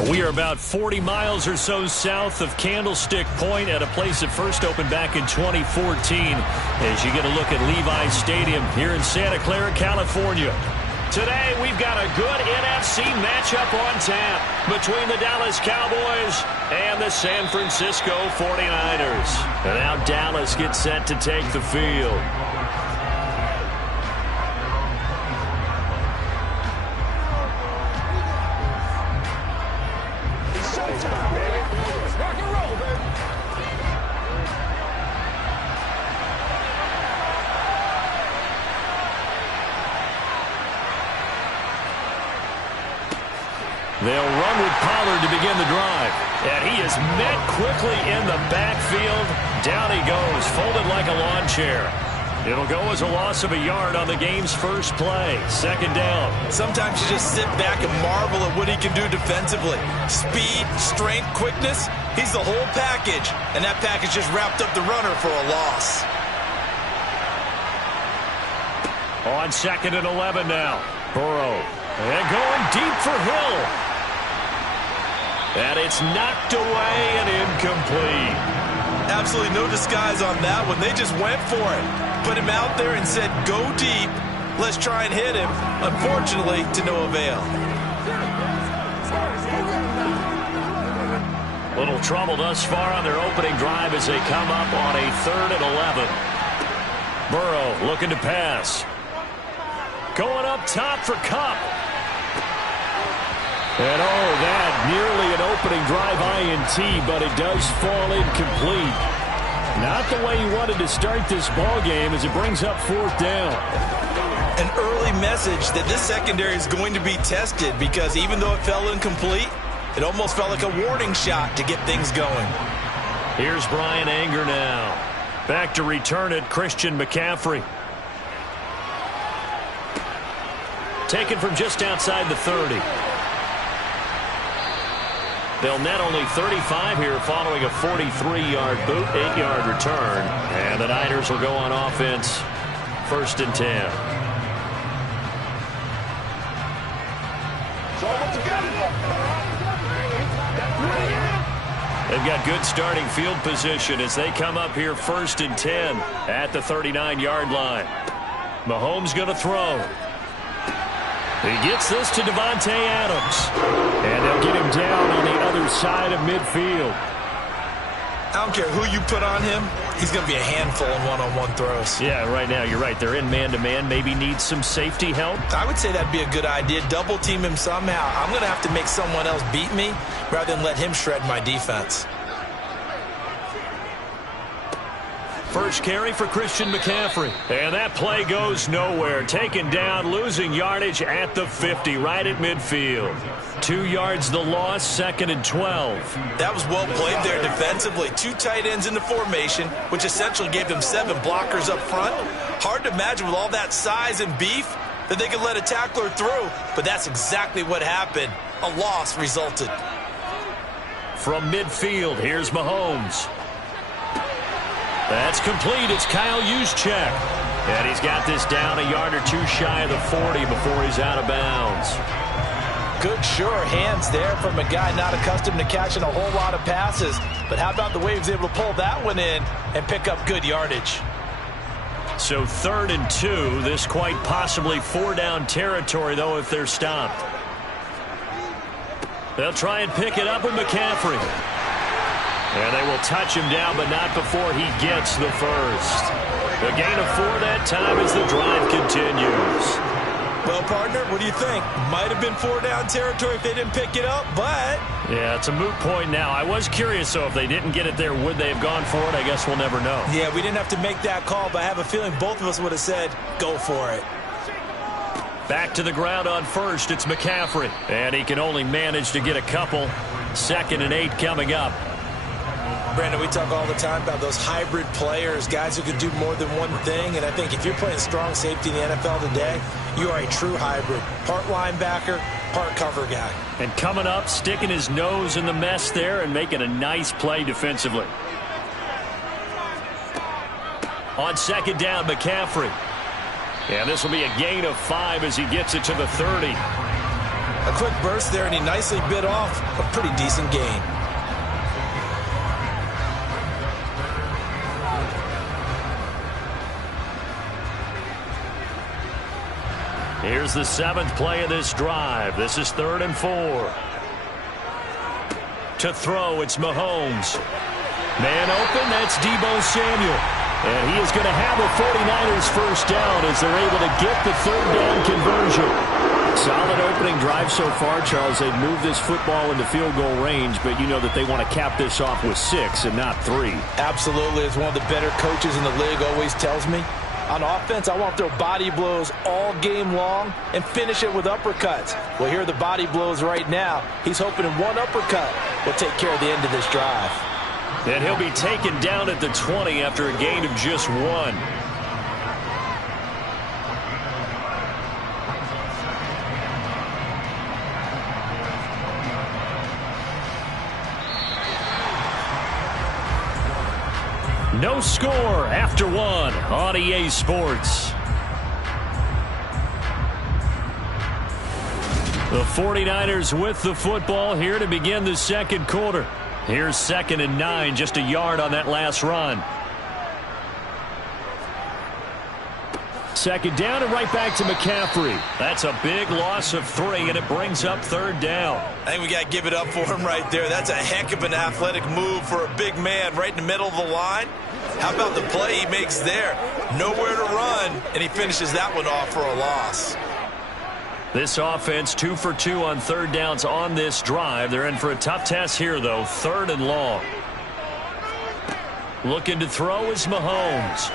We are about 40 miles or so south of Candlestick Point at a place that first opened back in 2014 as you get a look at Levi's Stadium here in Santa Clara, California. Today, we've got a good NFC matchup on tap between the Dallas Cowboys and the San Francisco 49ers. And now Dallas gets set to take the field. They'll run with Pollard to begin the drive. And he is met quickly in the backfield. Down he goes, folded like a lawn chair. It'll go as a loss of a yard on the game's first play. Second down. Sometimes you just sit back and marvel at what he can do defensively. Speed, strength, quickness. He's the whole package. And that package just wrapped up the runner for a loss. On 2nd and 11 now. Burrow. And going deep for Hill. And it's knocked away and incomplete. Absolutely no disguise on that one. They just went for it. Put him out there and said, go deep. Let's try and hit him. Unfortunately, to no avail. Little trouble thus far on their opening drive as they come up on a 3rd and 11. Burrow looking to pass. Going up top for Kupp. And that nearly an opening drive INT, but it does fall incomplete. Not the way you wanted to start this ball game as it brings up 4th down. An early message that this secondary is going to be tested because even though it fell incomplete, it almost felt like a warning shot to get things going. Here's Bryan Anger now. Back to return it, Christian McCaffrey. Taken from just outside the 30. They'll net only 35 here following a 43-yard boot, 8-yard return. And the Niners will go on offense, 1st and 10. They've got good starting field position as they come up here 1st and 10 at the 39-yard line. Mahomes going to throw. He gets this to Davante Adams. And they'll get him down on the other side of midfield. I don't care who you put on him. He's going to be a handful in one-on-one throws. Yeah, right now you're right. They're in man-to-man. Maybe need some safety help. I would say that'd be a good idea. Double team him somehow. I'm going to have to make someone else beat me rather than let him shred my defense. First carry for Christian McCaffrey. And that play goes nowhere. Taken down, losing yardage at the 50, right at midfield. 2 yards the loss, 2nd and 12. That was well played there defensively. 2 tight ends in the formation, which essentially gave them 7 blockers up front. Hard to imagine with all that size and beef that they could let a tackler through, but that's exactly what happened. A loss resulted. From midfield, here's Mahomes. That's complete. It's Kyle Juszczyk. And he's got this down a yard or 2 shy of the 40 before he's out of bounds. Good, sure hands there from a guy not accustomed to catching a whole lot of passes. But how about the way he was able to pull that one in and pick up good yardage? So 3rd and 2. This quite possibly 4-down territory, though, if they're stopped. They'll try and pick it up with McCaffrey. And they will touch him down, but not before he gets the first. A gain of 4 that time as the drive continues. Well, partner, what do you think? Might have been 4-down territory if they didn't pick it up, but... Yeah, it's a moot point now. I was curious, though, if they didn't get it there, would they have gone for it? I guess we'll never know. Yeah, we didn't have to make that call, but I have a feeling both of us would have said, go for it. Back to the ground on first, it's McCaffrey. And he can only manage to get a couple. 2nd and 8 coming up. Brandon, we talk all the time about those hybrid players, guys who can do more than one thing. And I think if you're playing strong safety in the NFL today, you are a true hybrid. Part linebacker, part cover guy. And coming up, sticking his nose in the mess there and making a nice play defensively. On 2nd down, McCaffrey. And this will be a gain of 5 as he gets it to the 30. A quick burst there, and he nicely bit off a pretty decent gain. Here's the 7th play of this drive. This is 3rd and 4. To throw, it's Mahomes. Man open, that's Deebo Samuel. And he is going to have a 49ers first down as they're able to get the 3rd down conversion. Solid opening drive so far, Charles. They've moved this football into field goal range, but you know that they want to cap this off with 6 and not 3. Absolutely. As one of the better coaches in the league always tells me, on offense, I want to throw body blows all game long and finish it with uppercuts. Well, here are the body blows right now. He's hoping in one uppercut will take care of the end of this drive. And he'll be taken down at the 20 after a gain of just 1. No score after 1 on EA Sports. The 49ers with the football here to begin the second quarter. Here's 2nd and 9, just a yard on that last run. 2nd down and right back to McCaffrey. That's a big loss of 3, and it brings up 3rd down. I think we got to give it up for him right there. That's a heck of an athletic move for a big man right in the middle of the line. How about the play he makes there? Nowhere to run, and he finishes that one off for a loss. This offense 2 for 2 on 3rd downs on this drive. They're in for a tough test here, though. 3rd and long. Looking to throw is Mahomes.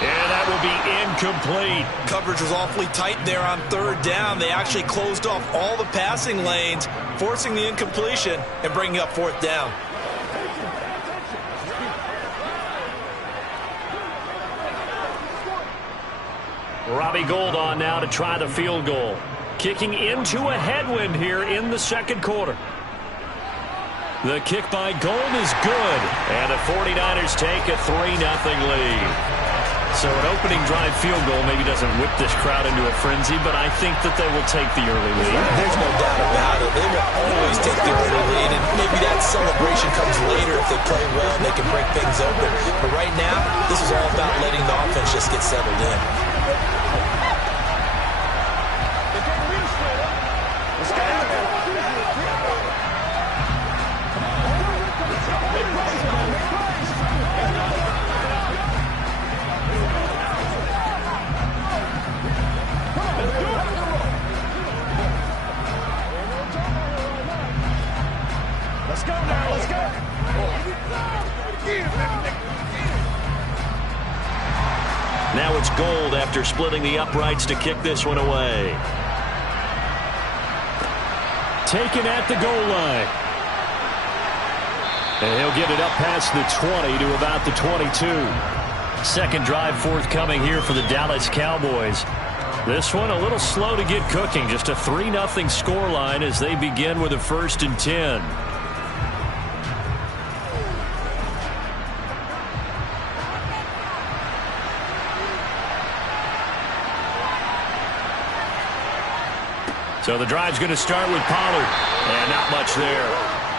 And that will be incomplete. Coverage was awfully tight there on 3rd down. They actually closed off all the passing lanes, forcing the incompletion and bringing up 4th down. Robbie Gould on now to try the field goal. Kicking into a headwind here in the second quarter. The kick by Gould is good. And the 49ers take a 3-0 lead. So an opening drive field goal maybe doesn't whip this crowd into a frenzy, but I think that they will take the early lead. There's no doubt about it. They will always take the early lead, and maybe that celebration comes later if they play well and they can break things open. But right now, this is all about letting the offense just get settled in. Now it's Gould after splitting the uprights to kick this one away. Taken at the goal line. And he'll get it up past the 20 to about the 22. Second drive forthcoming here for the Dallas Cowboys. This one a little slow to get cooking. Just a 3-0 scoreline as they begin with a 1st and 10. So the drive's going to start with Pollard. And not much there.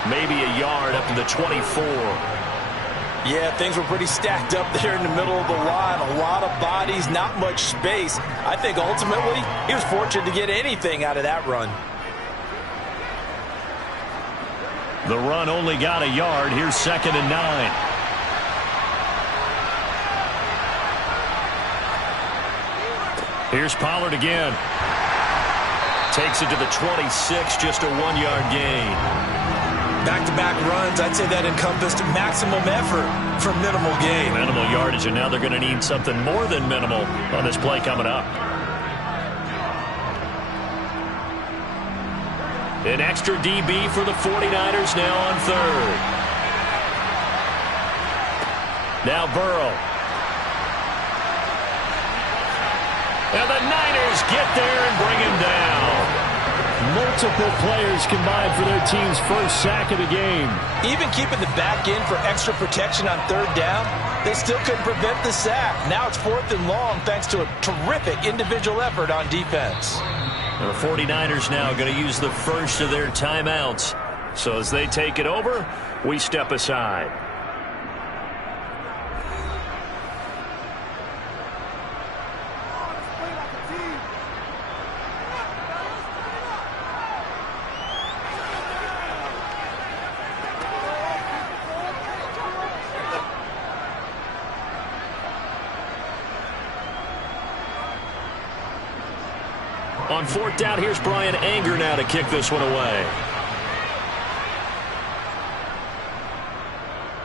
Maybe a yard up to the 24. Yeah, things were pretty stacked up there in the middle of the line. A lot of bodies, not much space. I think ultimately he was fortunate to get anything out of that run. The run only got a yard. Here's 2nd and 9. Here's Pollard again. Takes it to the 26, just a 1-yard gain. Back-to-back runs, I'd say that encompassed maximum effort for minimal gain. Minimal yardage, and now they're going to need something more than minimal on this play coming up. An extra DB for the 49ers now on 3rd. Now Burrow. And the Niners get there and bring him down. Multiple players combined for their team's first sack of the game. Even keeping the back end for extra protection on 3rd down, they still couldn't prevent the sack. Now it's 4th and long thanks to a terrific individual effort on defense. And the 49ers now going to use the first of their timeouts. So as they take it over, we step aside. On fourth down, here's Brian Anger now to kick this one away.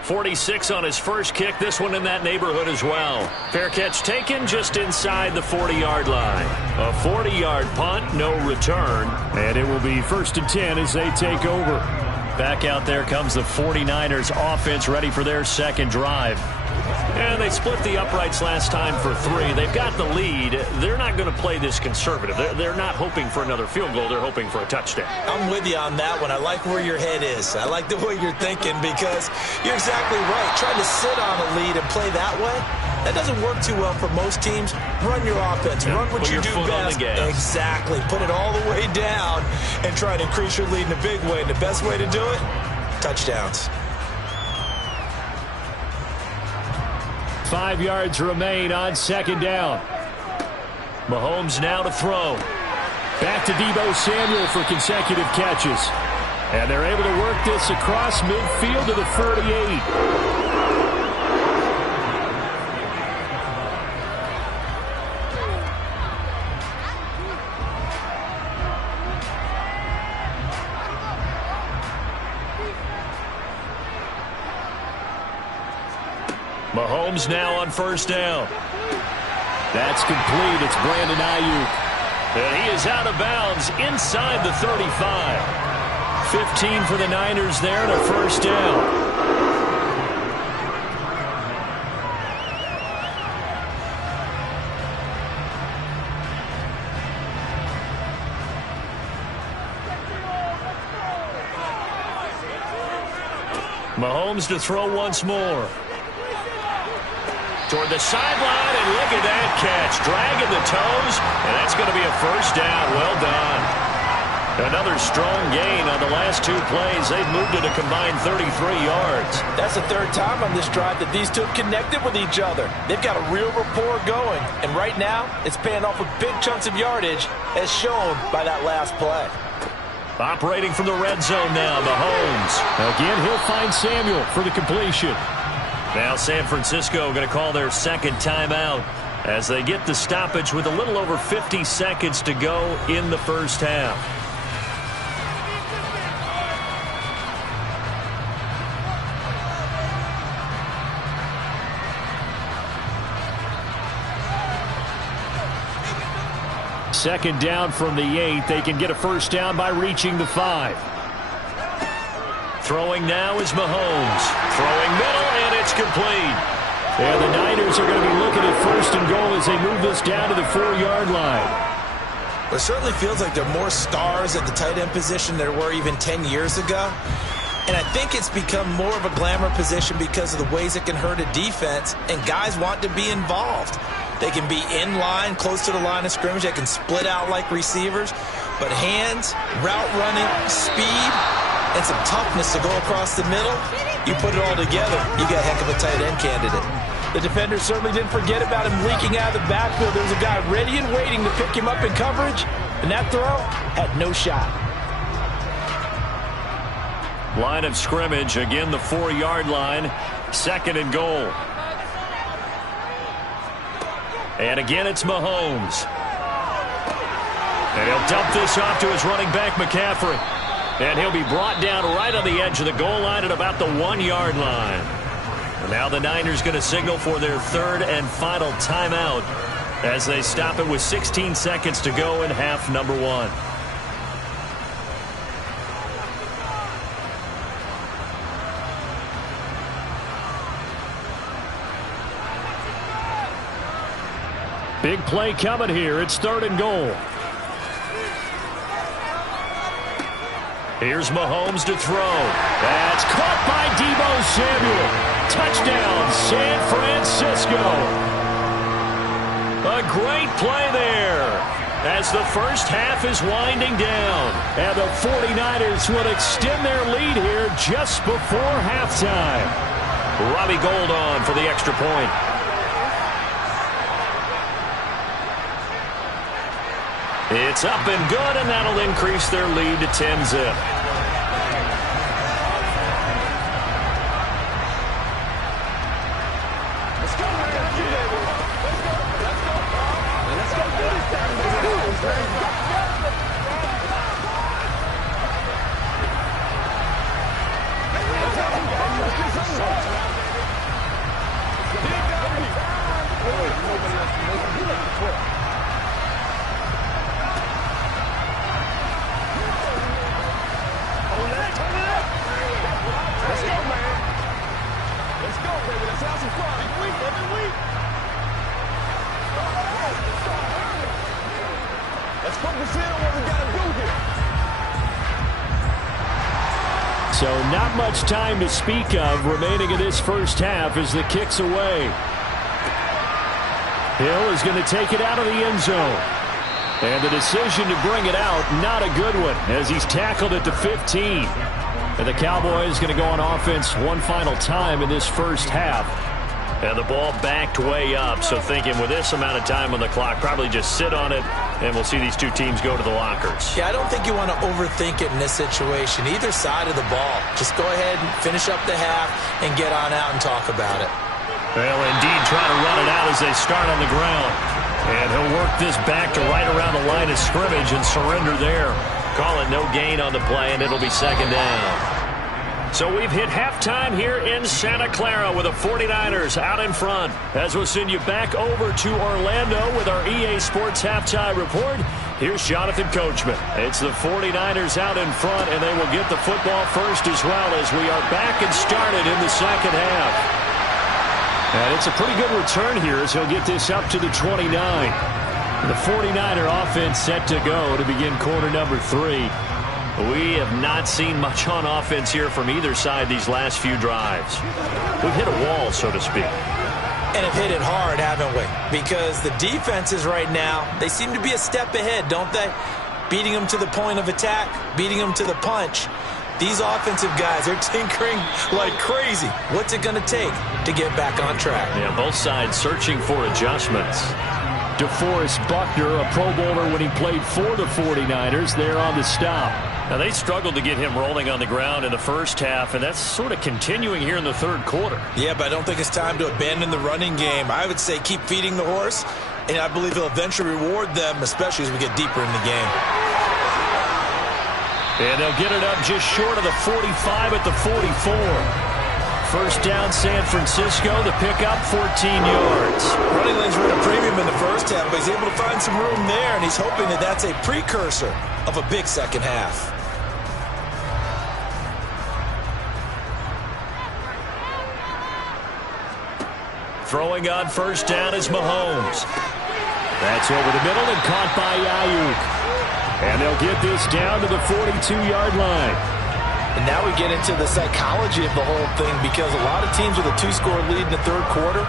46 on his first kick. This one in that neighborhood as well. Fair catch taken just inside the 40-yard line. A 40-yard punt, no return. And it will be 1st and 10 as they take over. Back out there comes the 49ers offense ready for their second drive. And they split the uprights last time for 3. They've got the lead. They're not going to play this conservative. They're not hoping for another field goal. They're hoping for a touchdown. I'm with you on that one. I like where your head is. I like the way you're thinking because you're exactly right. Trying to sit on a lead and play that way, that doesn't work too well for most teams. Run your offense. Run what you do best. Exactly. Put it all the way down and try to increase your lead in a big way. And the best way to do it, touchdowns. 5 yards remain on second down. Mahomes now to throw. Back to Deebo Samuel for consecutive catches. And they're able to work this across midfield to the 48. Mahomes now on first down. That's complete. It's Brandon Ayuk. And he is out of bounds inside the 35. 15 for the Niners there and a first down. Mahomes to throw once more. Toward the sideline, and look at that catch. Dragging the toes, and that's going to be a first down. Well done. Another strong gain on the last 2 plays. They've moved it a combined 33 yards. That's the 3rd time on this drive that these two have connected with each other. They've got a real rapport going, and right now it's paying off with big chunks of yardage, as shown by that last play. Operating from the red zone now, Mahomes. Again, he'll find Samuel for the completion. Now San Francisco going to call their second timeout as they get the stoppage with a little over 50 seconds to go in the first half. Second down from the 8. They can get a first down by reaching the 5. Throwing now is Mahomes. Throwing middle, and it's complete. And the Niners are going to be looking at first and goal as they move this down to the 4-yard line. Well, it certainly feels like there are more stars at the tight end position than there were even 10 years ago. And I think it's become more of a glamour position because of the ways it can hurt a defense, and guys want to be involved. They can be in line, close to the line of scrimmage. They can split out like receivers. But hands, route running, speed, and some toughness to go across the middle, you put it all together, you got a heck of a tight end candidate. The defender certainly didn't forget about him leaking out of the backfield. There was a guy ready and waiting to pick him up in coverage, and that throw had no shot. Line of scrimmage, again the 4-yard line, second and goal. And again it's Mahomes. And he'll dump this off to his running back, McCaffrey. And he'll be brought down right on the edge of the goal line at about the 1-yard line. And now the Niners going to signal for their 3rd and final timeout as they stop it with 16 seconds to go in half number 1. Big play coming here. It's 3rd and goal. Here's Mahomes to throw. That's caught by Deebo Samuel. Touchdown, San Francisco. A great play there. as the first half is winding down. And the 49ers will extend their lead here just before halftime. Robbie Gould on for the extra point. It's up and good, and that'll increase their lead to 10-zip. So not much time to speak of remaining in this first half as the kick's away. Hill is going to take it out of the end zone. And the decision to bring it out, not a good one, as he's tackled at the 15. And the Cowboys going to go on offense one final time in this first half. And the ball backed way up, so thinking with this amount of time on the clock, probably just sit on it, and we'll see these two teams go to the lockers. Yeah, I don't think you want to overthink it in this situation. Either side of the ball. Just go ahead and finish up the half and get on out and talk about it. Well, indeed, trying to run it out as they start on the ground. And he'll work this back to right around the line of scrimmage and surrender there. Call it no gain on the play, and it'll be second down. So we've hit halftime here in Santa Clara with the 49ers out in front. As we'll send you back over to Orlando with our EA Sports Halftime Report, here's Jonathan Coachman. It's the 49ers out in front, and they will get the football first as well as we are back and started in the second half. And it's a pretty good return here as he'll get this up to the 29. The 49er offense set to go to begin quarter number 3. We have not seen much on offense here from either side these last few drives. We've hit a wall, so to speak. And have hit it hard, haven't we? Because the defenses right now, they seem to be a step ahead, don't they? Beating them to the point of attack, beating them to the punch. These offensive guys are tinkering like crazy. What's it going to take to get back on track? Yeah, both sides searching for adjustments. DeForest Buckner, a Pro Bowler when he played for the 49ers, there on the stop. Now, they struggled to get him rolling on the ground in the first half, and that's sort of continuing here in the third quarter. Yeah, but I don't think it's time to abandon the running game. I would say keep feeding the horse, and I believe he'll eventually reward them, especially as we get deeper in the game. And they'll get it up just short of the 45 at the 44. First down, San Francisco. The pickup, 14 yards. Running lanes were at a premium in the first half, but he's able to find some room there, and he's hoping that that's a precursor of a big second half. Throwing on first down is Mahomes. That's over the middle and caught by Ayuk. And they'll get this down to the 42-yard line. And now we get into the psychology of the whole thing, because a lot of teams with a 2-score lead in the third quarter,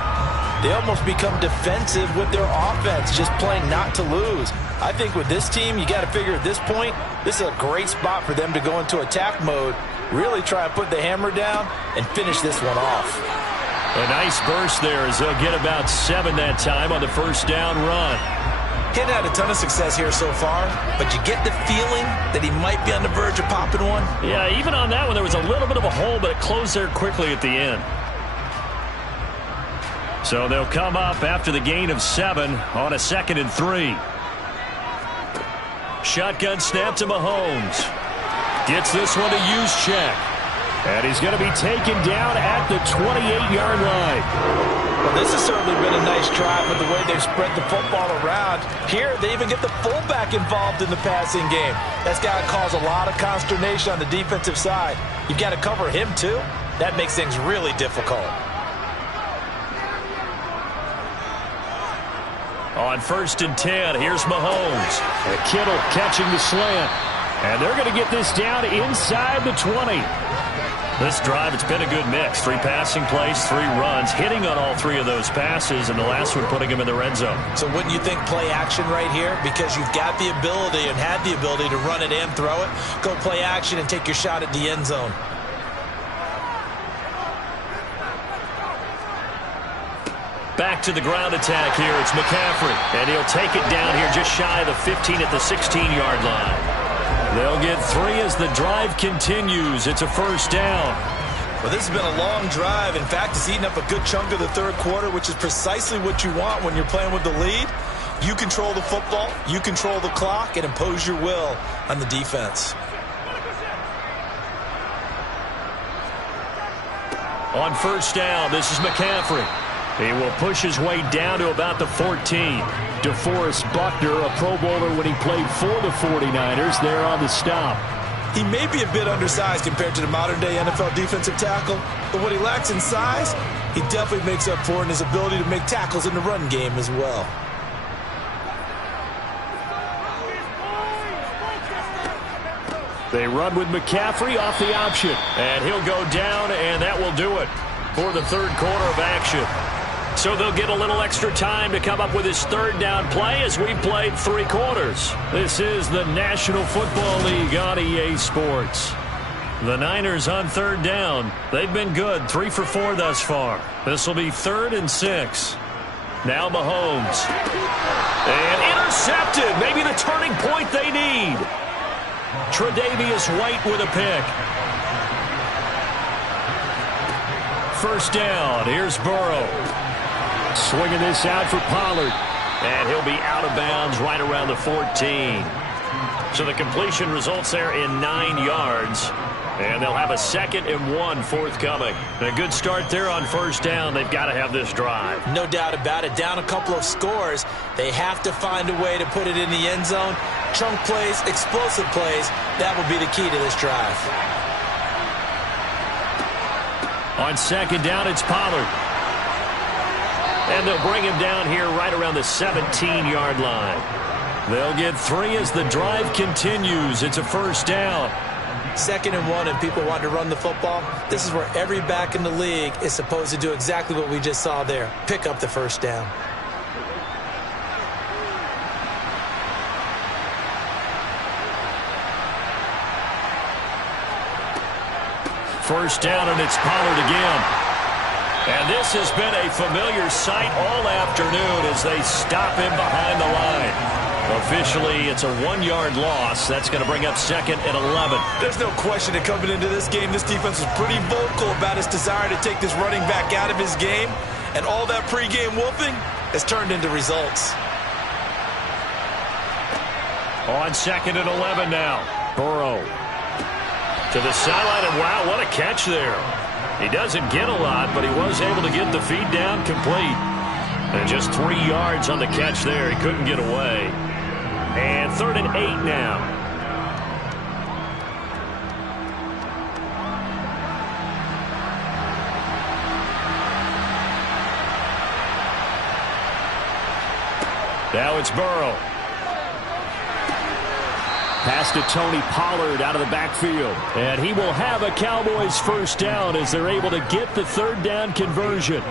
they almost become defensive with their offense, just playing not to lose. I think with this team, you got to figure at this point, this is a great spot for them to go into attack mode, really try and put the hammer down and finish this one off. A nice burst there as they'll get about 7 that time on the first down run. He hadn't had a ton of success here so far, but you get the feeling that he might be on the verge of popping one. Yeah, even on that one, there was a little bit of a hole, but it closed there quickly at the end. So they'll come up after the gain of 7 on a 2nd and 3. Shotgun snap to Mahomes. Gets this one to Juszczyk. And he's going to be taken down at the 28-yard line. Well, this has certainly been a nice drive with the way they've spread the football around. Here, they even get the fullback involved in the passing game. That's got to cause a lot of consternation on the defensive side. You've got to cover him, too. That makes things really difficult. On 1st and 10, here's Mahomes. And Kittle catching the slant. And they're going to get this down inside the 20. This drive, it's been a good mix. 3 passing plays, 3 runs, hitting on all 3 of those passes, and the last one putting him in the red zone. So wouldn't you think play action right here? Because you've got the ability and had the ability to run it and throw it. Go play action and take your shot at the end zone. Back to the ground attack here. It's McCaffrey, and he'll take it down here just shy of the 15 at the 16-yard line. They'll get 3 as the drive continues. It's a first down. Well, this has been a long drive. In fact, it's eaten up a good chunk of the third quarter, which is precisely what you want when you're playing with the lead. You control the football, you control the clock, and impose your will on the defense. On first down, this is McCaffrey. He will push his way down to about the 14. DeForest Buckner, a Pro Bowler when he played for the 49ers, there on the stop. He may be a bit undersized compared to the modern-day NFL defensive tackle, but what he lacks in size, he definitely makes up for in his ability to make tackles in the run game as well. They run with McCaffrey off the option, and he'll go down, and that will do it for the third quarter of action. So they'll get a little extra time to come up with his third down play as we played 3 quarters. This is the National Football League on EA Sports. The Niners on third down. They've been good, 3 for 4 thus far. This will be 3rd and 6. Now Mahomes. And intercepted. Maybe the turning point they need. Tre'Davious White with a pick. First down. Here's Burrow. Swinging this out for Pollard. And he'll be out of bounds right around the 14. So the completion results there in 9 yards. And they'll have a 2nd and 1 forthcoming. A good start there on first down. They've got to have this drive. No doubt about it. Down a couple of scores. They have to find a way to put it in the end zone. Chunk plays, explosive plays. That will be the key to this drive. On second down, it's Pollard. And they'll bring him down here right around the 17-yard line. They'll get 3 as the drive continues. It's a first down. 2nd and 1 and people want to run the football. This is where every back in the league is supposed to do exactly what we just saw there. Pick up the first down. First down, and it's Pollard again. And this has been a familiar sight all afternoon as they stop him behind the line. Officially, it's a 1-yard loss. That's going to bring up 2nd and 11. There's no question that coming into this game, this defense was pretty vocal about its desire to take this running back out of his game. And all that pregame whooping has turned into results. On 2nd and 11 now. Burrow to the sideline, and wow, what a catch there. He doesn't get a lot, but he was able to get the feed down complete. And just 3 yards on the catch there. He couldn't get away. And 3rd and 8 now. Now it's Burrow. Pass to Tony Pollard out of the backfield. And he will have a Cowboys first down as they're able to get the third down conversion.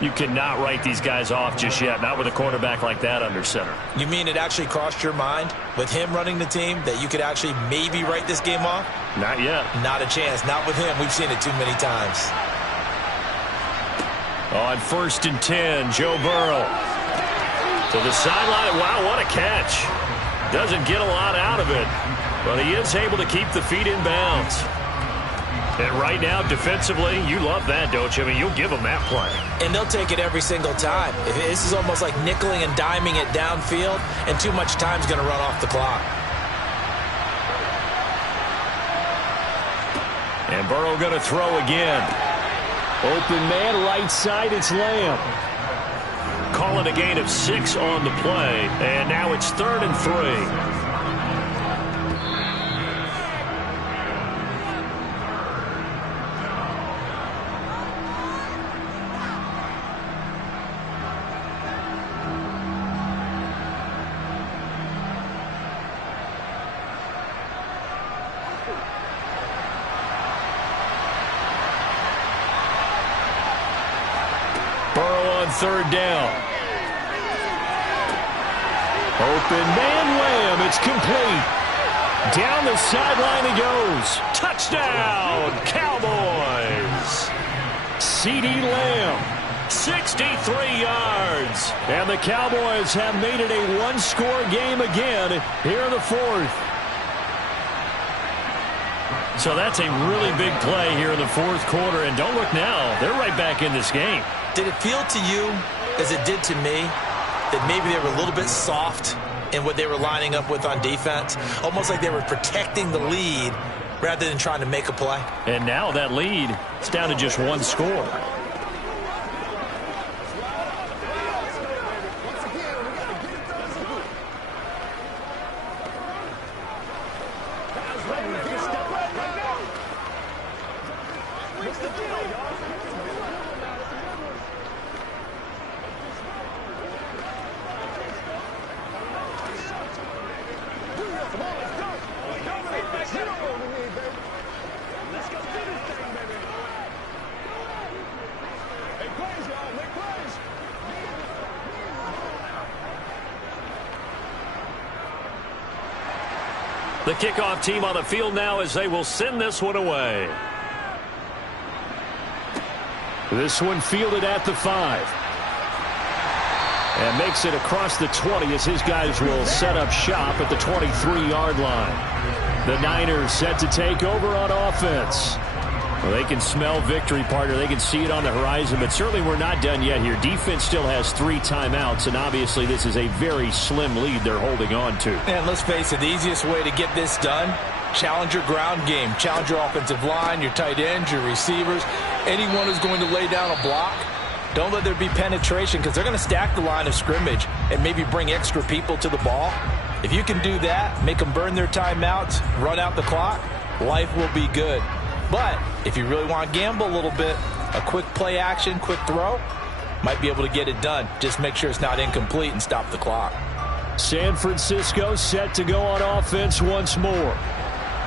You cannot write these guys off just yet, not with a quarterback like that under center. You mean it actually crossed your mind with him running the team that you could actually maybe write this game off? Not yet. Not a chance. Not with him. We've seen it too many times. On 1st and 10, Joe Burrow. To the sideline. Wow, what a catch. Doesn't get a lot out of it, but he is able to keep the feet in bounds. And right now, defensively, you love that, don't you? I mean, you'll give them that play. And they'll take it every single time. This is almost like nickeling and diming it downfield, and too much time's going to run off the clock. And Burrow going to throw again. Open man, right side, it's Lamb. Calling a gain of 6 on the play, and now it's 3rd and 3. third down. Open man Lamb. It's complete. Down the sideline he goes. Touchdown, Cowboys. CeeDee Lamb, 63 yards. And the Cowboys have made it a one-score game again here in the fourth. So that's a really big play here in the fourth quarter. And don't look now. They're right back in this game. Did it feel to you, as it did to me, that maybe they were a little bit soft in what they were lining up with on defense? Almost like they were protecting the lead rather than trying to make a play. And now that lead is down to just one score. The kickoff team on the field now as they will send this one away. This one fielded at the 5. And makes it across the 20 as his guys will set up shop at the 23-yard line. The Niners set to take over on offense. Well, they can smell victory, partner. They can see it on the horizon, but certainly we're not done yet here. Defense still has 3 timeouts, and obviously this is a very slim lead they're holding on to. And let's face it, the easiest way to get this done, challenge your ground game. Challenge your offensive line, your tight ends, your receivers. Anyone who's going to lay down a block, don't let there be penetration because they're going to stack the line of scrimmage and maybe bring extra people to the ball. If you can do that, make them burn their timeouts, run out the clock, life will be good. But if you really want to gamble a little bit, a quick play action, quick throw, might be able to get it done. Just make sure it's not incomplete and stop the clock. San Francisco set to go on offense once more.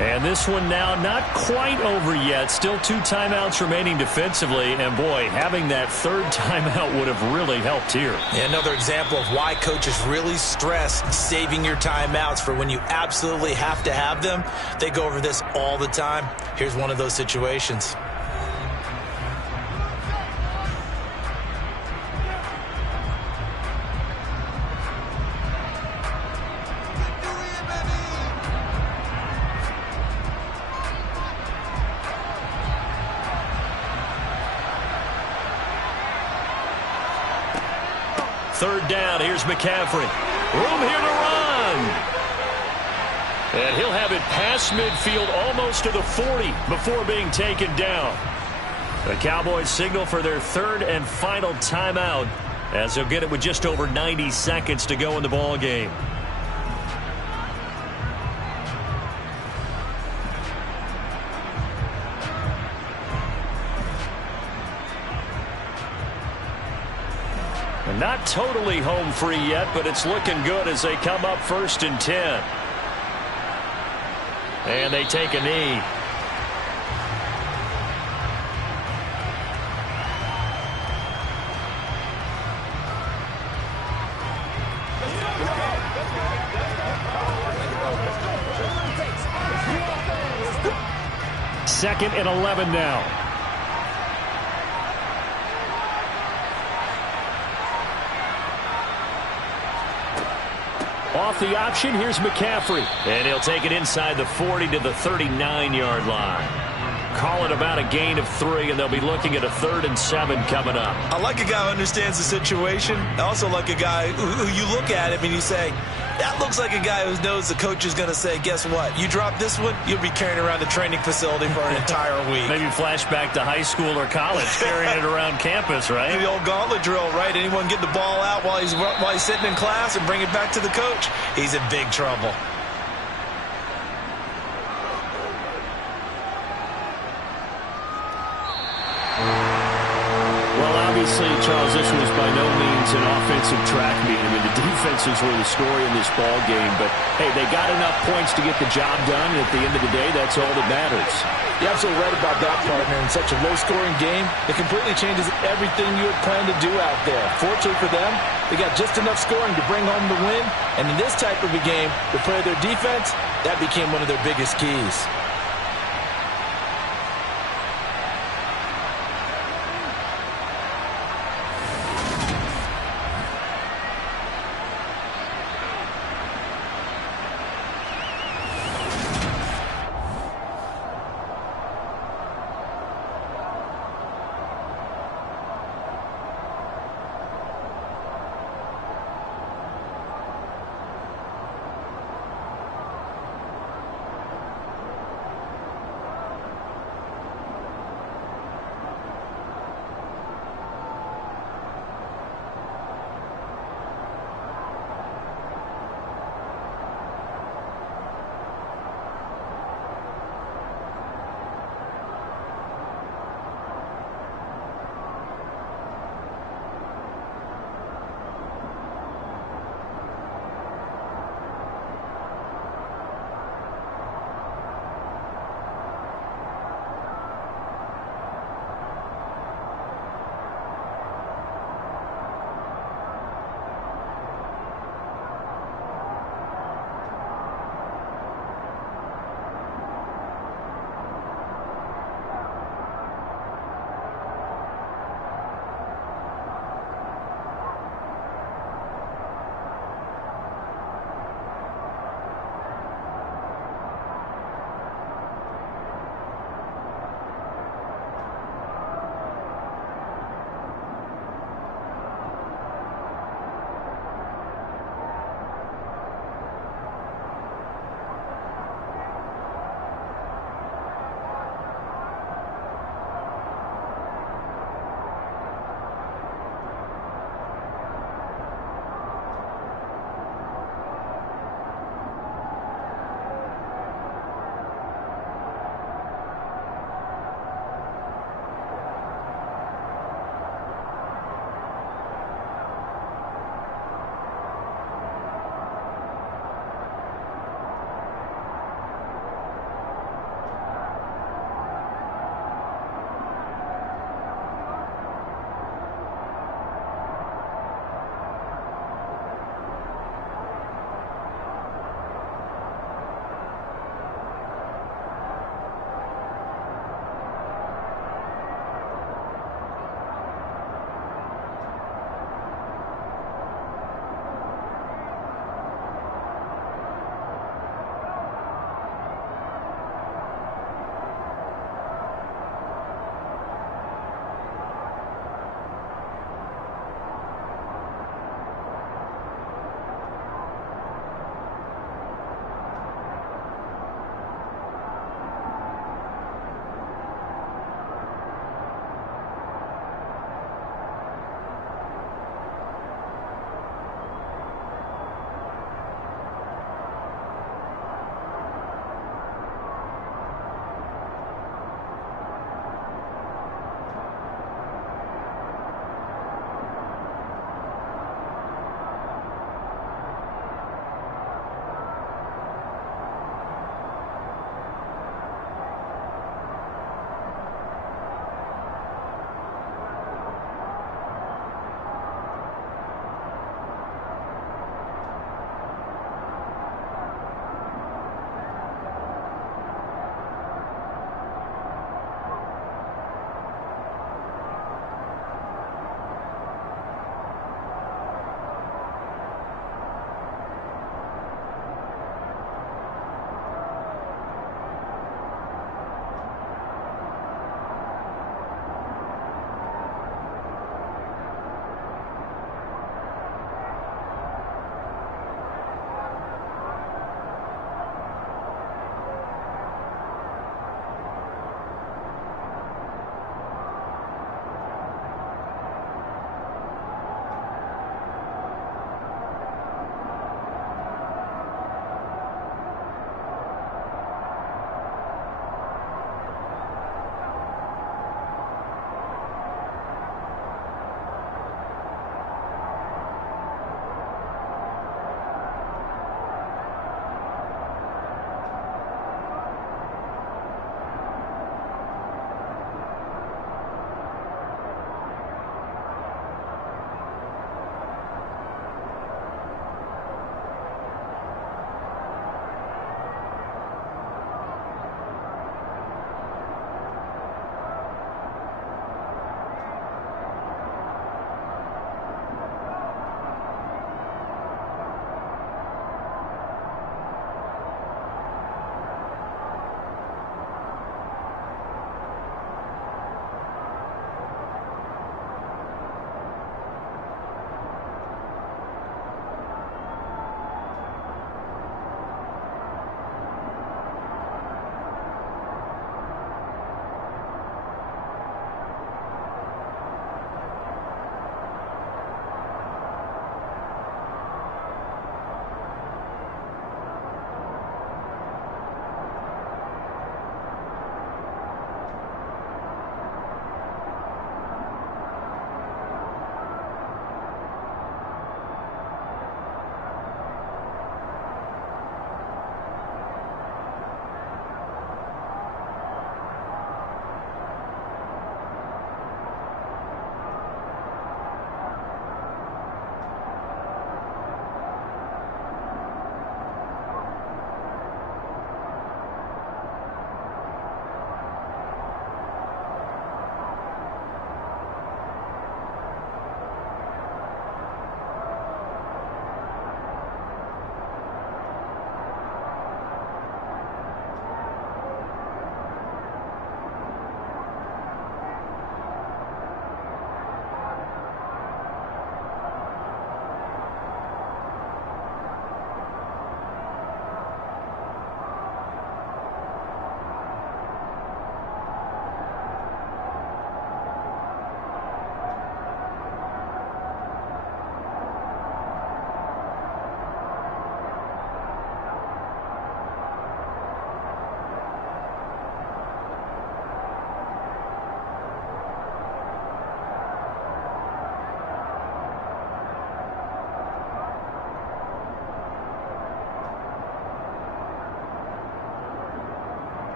And this one now not quite over yet. Still 2 timeouts remaining defensively. And, boy, having that third timeout would have really helped here. Yeah, another example of why coaches really stress saving your timeouts for when you absolutely have to have them. They go over this all the time. Here's one of those situations. Third down, here's McCaffrey. Room here to run. And he'll have it past midfield almost to the 40 before being taken down. The Cowboys signal for their third and final timeout as they'll get it with just over 90 seconds to go in the ball game. Not totally home free yet, but it's looking good as they come up 1st and 10. And they take a knee. Second and 11 now. Off the option, here's McCaffrey. And he'll take it inside the 40 to the 39-yard line. Call it about a gain of 3, and they'll be looking at a 3rd and 7 coming up. I like a guy who understands the situation. I also like a guy who you look at him and you say, that looks like a guy who knows the coach is going to say, guess what? You drop this one, you'll be carrying around the training facility for an entire week. Maybe flashback to high school or college, carrying it around campus, right? The old gauntlet drill, right? Anyone get the ball out while he's sitting in class and bring it back to the coach? He's in big trouble. Obviously, Charles, this was by no means an offensive track meet. I mean, the defenses were the story in this ball game. But, hey, they got enough points to get the job done. And at the end of the day, that's all that matters. You're absolutely right about that, partner. In such a low-scoring game, it completely changes everything you had planned to do out there. Fortunately for them, they got just enough scoring to bring home the win. And in this type of a game, to play their defense, that became one of their biggest keys.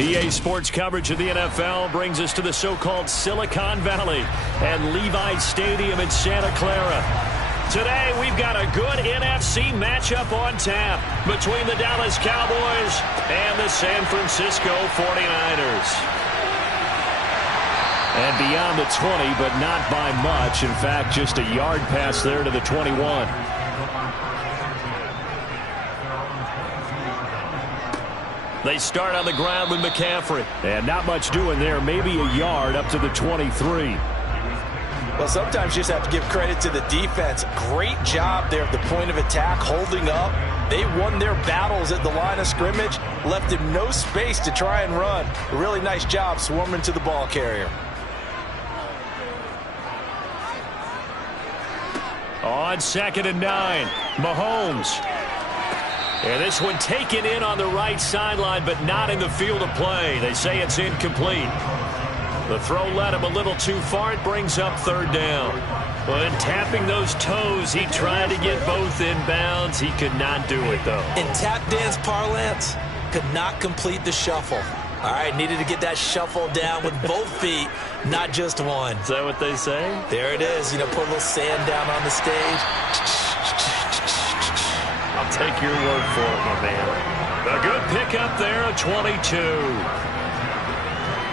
EA Sports coverage of the NFL brings us to the so-called Silicon Valley and Levi Stadium in Santa Clara. Today, we've got a good NFC matchup on tap between the Dallas Cowboys and the San Francisco 49ers. And beyond the 20, but not by much. In fact, just a yard pass there to the 21. They start on the ground with McCaffrey. And not much doing there. Maybe a yard up to the 23. Well, sometimes you just have to give credit to the defense. Great job there at the point of attack, holding up. They won their battles at the line of scrimmage, left him no space to try and run. A really nice job swarming to the ball carrier. On 2nd and 9, Mahomes. And this one taken in on the right sideline, but not in the field of play. They say it's incomplete. The throw led him a little too far. It brings up 3rd down. When tapping those toes, he tried to get both in bounds. He could not do it, though. In tap dance parlance, could not complete the shuffle. All right, needed to get that shuffle down with both feet, not just one. Is that what they say? There it is. You know, put a little sand down on the stage. I'll take your word for it, my man. A good pickup there, a 22.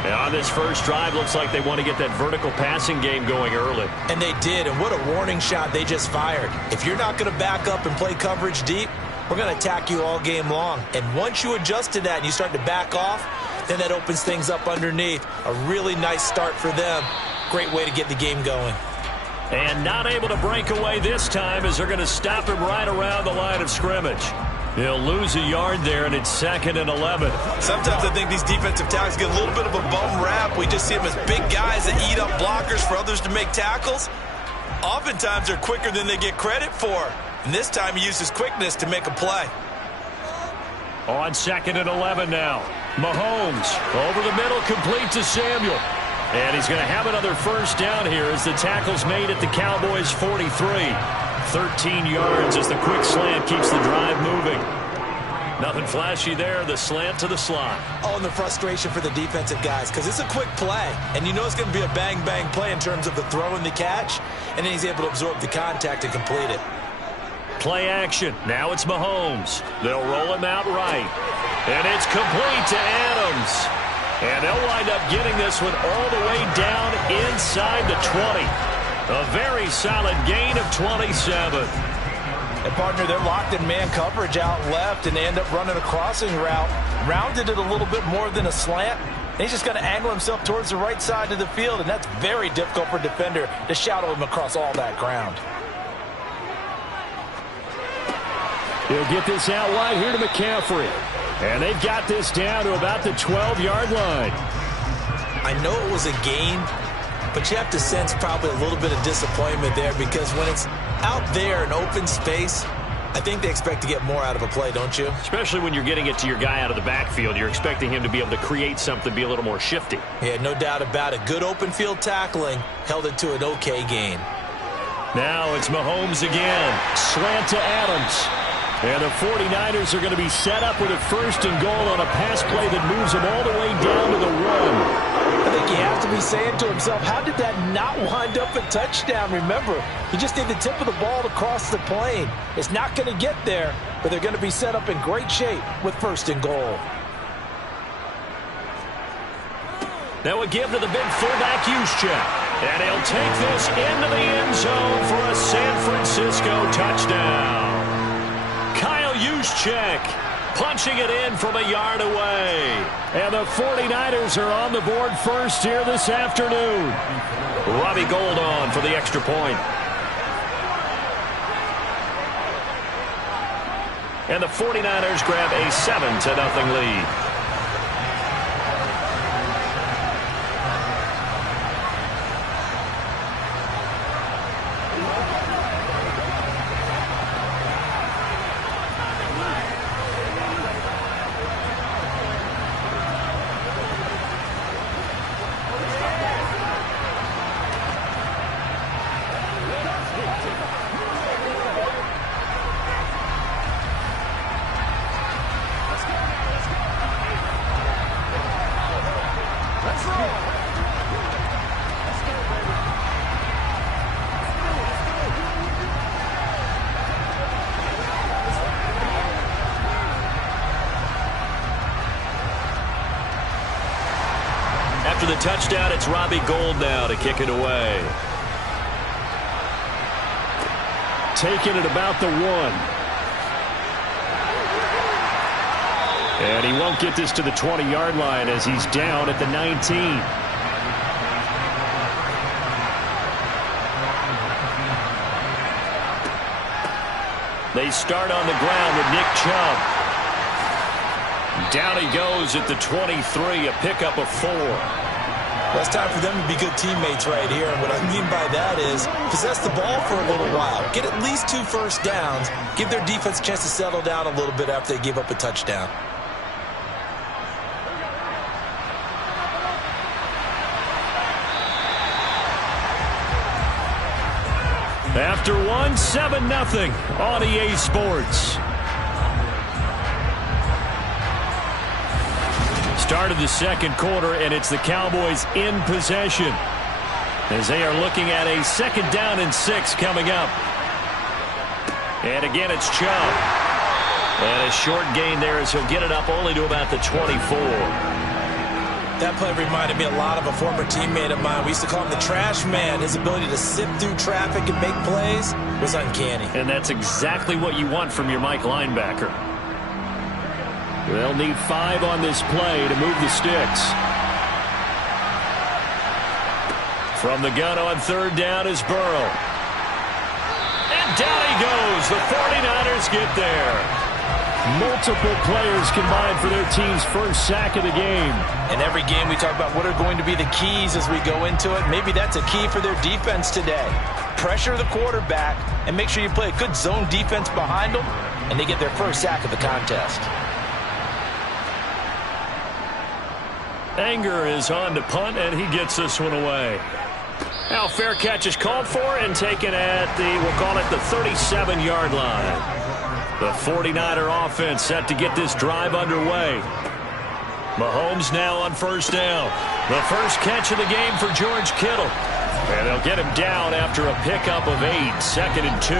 And on this first drive, looks like they want to get that vertical passing game going early. And they did, and what a warning shot they just fired. If you're not going to back up and play coverage deep, we're going to attack you all game long. And once you adjust to that and you start to back off, then that opens things up underneath. A really nice start for them. Great way to get the game going. And not able to break away this time as they're going to stop him right around the line of scrimmage. He'll lose a yard there, and it's 2nd and 11. Sometimes I think these defensive tackles get a little bit of a bum rap. We just see them as big guys that eat up blockers for others to make tackles. Oftentimes they're quicker than they get credit for. And this time he uses quickness to make a play. On 2nd and 11 now. Mahomes over the middle, complete to Samuel. And he's going to have another first down here as the tackle's made at the Cowboys' 43. 13 yards as the quick slant keeps the drive moving. Nothing flashy there, the slant to the slot. Oh, and the frustration for the defensive guys, because it's a quick play. And you know it's going to be a bang-bang play in terms of the throw and the catch. And then he's able to absorb the contact and complete it. Play action. Now it's Mahomes. They'll roll him out right. And it's complete to Adams. And they'll wind up getting this one all the way down inside the 20. A very solid gain of 27. And, partner, they're locked in man coverage out left, and they end up running a crossing route. Rounded it a little bit more than a slant. And he's just going to angle himself towards the right side of the field, and that's very difficult for a defender to shadow him across all that ground. He'll get this out wide here to McCaffrey. And they've got this down to about the 12-yard line. I know it was a gain, but you have to sense probably a little bit of disappointment there, because when it's out there in open space, I think they expect to get more out of a play, don't you? Especially when you're getting it to your guy out of the backfield. You're expecting him to be able to create something, be a little more shifty. Yeah, no doubt about it. Good open field tackling held it to an okay gain. Now it's Mahomes again. Slant to Adams. And the 49ers are going to be set up with a 1st and goal on a pass play that moves them all the way down to the 1. I think he has to be saying to himself, how did that not wind up a touchdown? Remember, he just need the tip of the ball to cross the plane. It's not going to get there, but they're going to be set up in great shape with 1st and goal. Now a give to the big fullback Juszczyk. And he'll take this into the end zone for a San Francisco touchdown. Kyle Juszczyk punching it in from a yard away. And the 49ers are on the board first here this afternoon. Robbie Gould on for the extra point. And the 49ers grab a 7-0 lead. touchdown, it's Robbie Gould now to kick it away. Taking it about the 1. And he won't get this to the 20-yard line as he's down at the 19. They start on the ground with Nick Chubb. Down he goes at the 23, a pickup of 4. Well, it's time for them to be good teammates right here. And what I mean by that is possess the ball for a little while. Get at least 2 first downs. Give their defense a chance to settle down a little bit after they give up a touchdown. After 1, 7-0 on EA Sports. Start of the second quarter, and it's the Cowboys in possession as they are looking at a 2nd down and 6 coming up. And again, it's Chubb. And a short gain there as he'll get it up only to about the 24. That play reminded me a lot of a former teammate of mine. We used to call him the trash man. His ability to sift through traffic and make plays was uncanny. And that's exactly what you want from your Mike linebacker. They'll need 5 on this play to move the sticks. From the gun on 3rd down is Burrow. And down he goes. The 49ers get there. Multiple players combined for their team's first sack of the game. In every game, we talk about what are going to be the keys as we go into it. Maybe that's a key for their defense today. Pressure the quarterback and make sure you play a good zone defense behind them, and they get their first sack of the contest. Anger is on to punt, and he gets this one away. Now fair catch is called for and taken at the, we'll call it the 37-yard line. The 49er offense set to get this drive underway. Mahomes now on 1st down. The first catch of the game for George Kittle. And they'll get him down after a pickup of 8, 2nd and 2.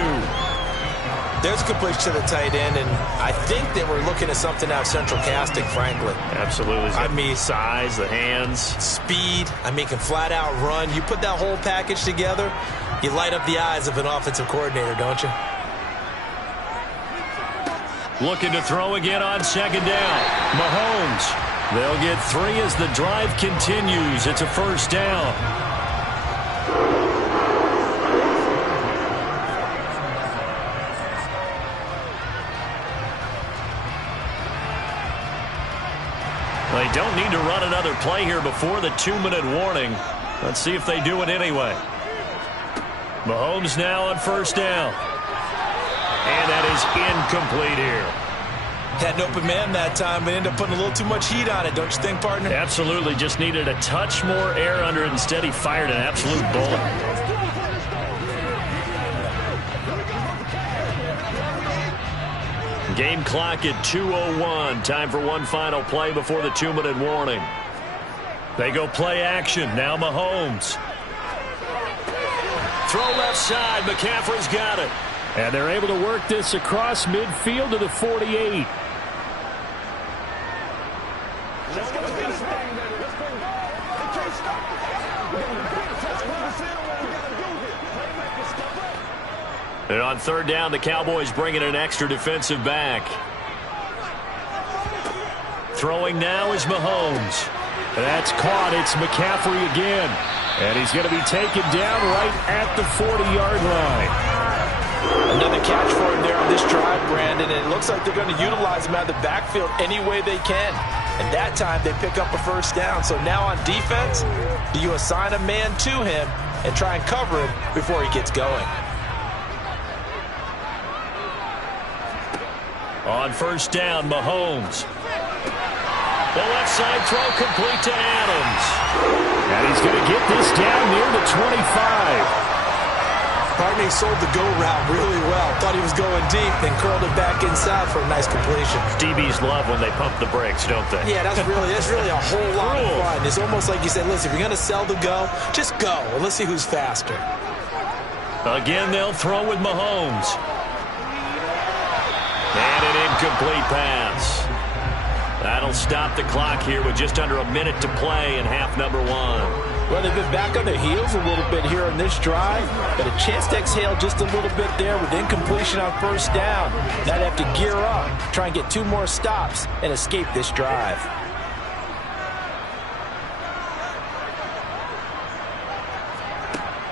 There's a completion to the tight end, and I think they were looking at something out of central casting, frankly. Absolutely. I mean, size, the hands. Speed. I mean, can flat out run. You put that whole package together, you light up the eyes of an offensive coordinator, don't you? Looking to throw again on 2nd down. Mahomes. They'll get 3 as the drive continues. It's a 1st down. They don't need to run another play here before the 2-minute warning. Let's see if they do it anyway. Mahomes now on 1st down. And that is incomplete here. Had an open man that time, but ended up putting a little too much heat on it, don't you think, partner? Absolutely. Just needed a touch more air under it. Instead, he fired an absolute bullet. Game clock at 2:01. Time for one final play before the 2-minute warning. They go play action. Now Mahomes. Throw left side. McCaffrey's got it. And they're able to work this across midfield to the 48. And on 3rd down, the Cowboys bringing an extra defensive back. Throwing now is Mahomes. That's caught. It's McCaffrey again. And he's going to be taken down right at the 40-yard line. Another catch for him there on this drive, Brandon. And it looks like they're going to utilize him out of the backfield any way they can. And that time they pick up a 1st down. So now on defense, do you assign a man to him and try and cover him before he gets going? On 1st down, Mahomes. The left side throw complete to Adams. And he's going to get this down near the 25. Partney sold the go route really well. Thought he was going deep, then curled it back inside for a nice completion. DBs love when they pump the brakes, don't they? Yeah, that's really a whole lot of fun. It's almost like you said, listen, if you're going to sell the go, just go. Well, let's see who's faster. Again, they'll throw with Mahomes. And an incomplete pass. That'll stop the clock here with just under a minute to play in half number one. Well, they've been back on their heels a little bit here on this drive, but a chance to exhale just a little bit there with incompletion on first down. Now they have to gear up, try and get 2 more stops, and escape this drive.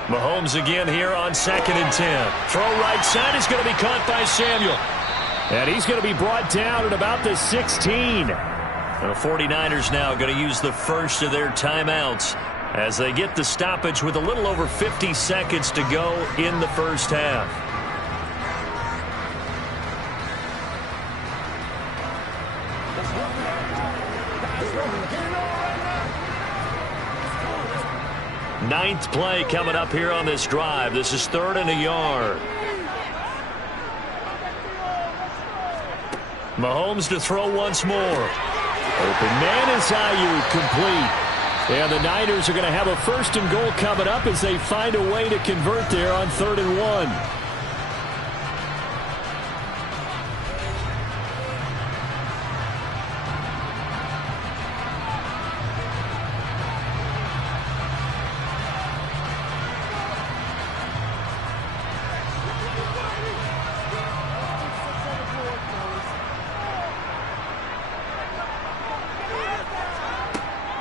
Mahomes again here on 2nd and 10. Throw right side is going to be caught by Samuel. And he's going to be brought down at about the 16. The 49ers now going to use the first of their timeouts as they get the stoppage with a little over 50 seconds to go in the first half. Ninth play coming up here on this drive. This is 3rd and a yard. Mahomes to throw once more. Open man is Ayuk, complete. And the Niners are going to have a 1st and goal coming up as they find a way to convert there on 3rd and 1.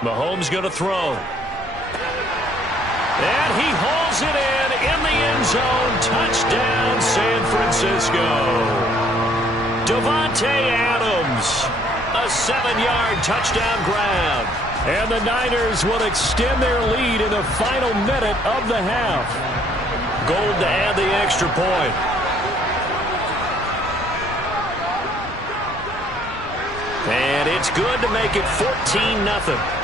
Mahomes going to throw. And he hauls it in the end zone. Touchdown, San Francisco. Davante Adams, a 7-yard touchdown grab. And the Niners will extend their lead in the final minute of the half. Gold to add the extra point. And it's good to make it 14-0.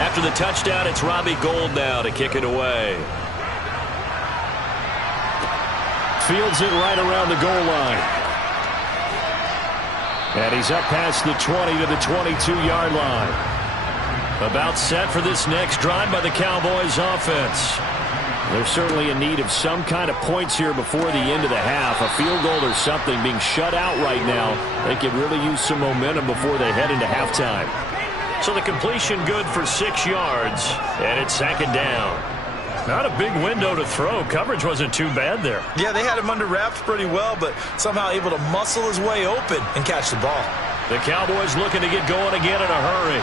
After the touchdown, it's Robbie Gould now to kick it away. Fields it right around the goal line. And he's up past the 20 to the 22-yard line. About set for this next drive by the Cowboys offense. They're certainly in need of some kind of points here before the end of the half. A field goal or something. Being shut out right now, they could really use some momentum before they head into halftime. So the completion good for 6 yards, and it's 2nd down. Not a big window to throw. Coverage wasn't too bad there. Yeah, they had him under wraps pretty well, but somehow able to muscle his way open and catch the ball. The Cowboys looking to get going again in a hurry.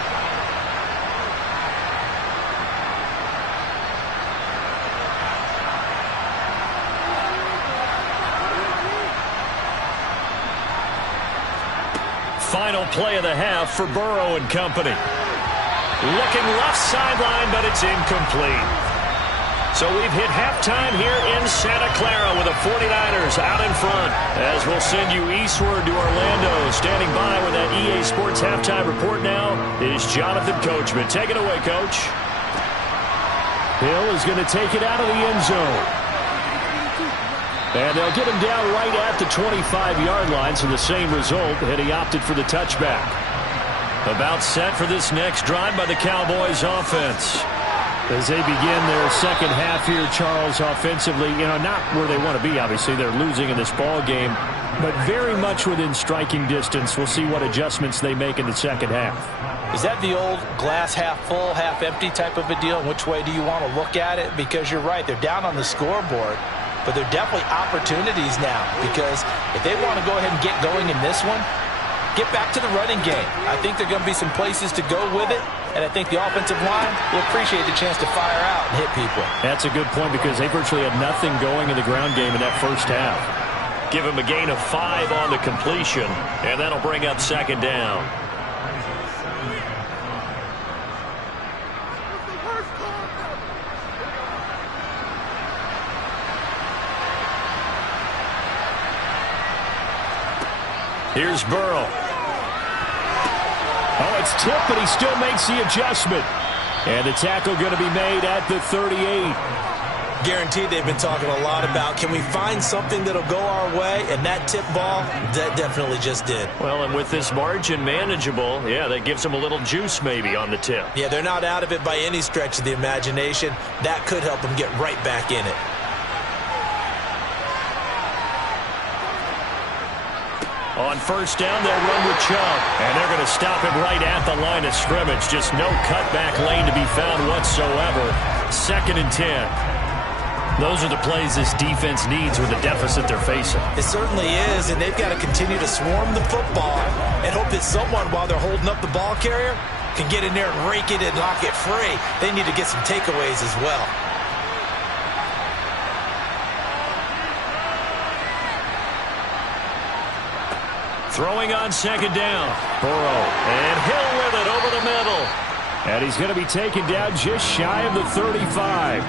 Final play of the half for Burrow and company. Looking left sideline, but it's incomplete. So we've hit halftime here in Santa Clara with the 49ers out in front. As we'll send you eastward to Orlando. Standing by with that EA Sports halftime report now is Jonathan Coachman. Take it away, Coach. Hill is going to take it out of the end zone. And they'll get him down right at the 25-yard line, so the same result, and he opted for the touchback. About set for this next drive by the Cowboys offense. As they begin their second half here, Charles, offensively, not where they want to be, obviously. They're losing in this ball game, but very much within striking distance. We'll see what adjustments they make in the second half. Is that the old glass half full, half empty type of a deal? Which way do you want to look at it? Because you're right, they're down on the scoreboard. But they're definitely opportunities now, because if they want to go ahead and get going in this one, get back to the running game. I think there are going to be some places to go with it, and I think the offensive line will appreciate the chance to fire out and hit people. That's a good point, because they virtually had nothing going in the ground game in that first half. Give him a gain of 5 on the completion, and that'll bring up second down. Here's Burrow. Oh, it's tipped, but he still makes the adjustment. And the tackle going to be made at the 38. Guaranteed they've been talking a lot about, can we find something that'll go our way? And that tip ball, that definitely just did. Well, and with this margin manageable, yeah, that gives them a little juice maybe on the tip. Yeah, they're not out of it by any stretch of the imagination. That could help them get right back in it. On first down, they'll run with Chubb. And they're going to stop him right at the line of scrimmage. Just no cutback lane to be found whatsoever. 2nd and 10. Those are the plays this defense needs with the deficit they're facing. It certainly is, and they've got to continue to swarm the football and hope that someone, while they're holding up the ball carrier, can get in there and rake it and knock it free. They need to get some takeaways as well. Throwing on second down. Burrow. And Hill with it over the middle. And he's going to be taken down just shy of the 35.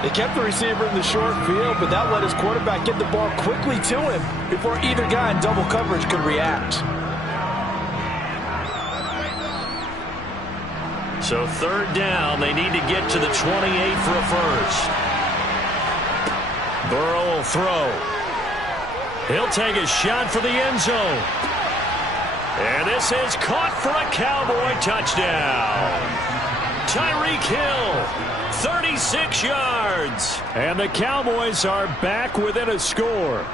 They kept the receiver in the short field, but that let his quarterback get the ball quickly to him before either guy in double coverage could react. So 3rd down, they need to get to the 28 for a first. Burrow will throw. He'll take a shot for the end zone. And this is caught for a Cowboy touchdown. Tyreek Hill, 36 yards. And the Cowboys are back within a score.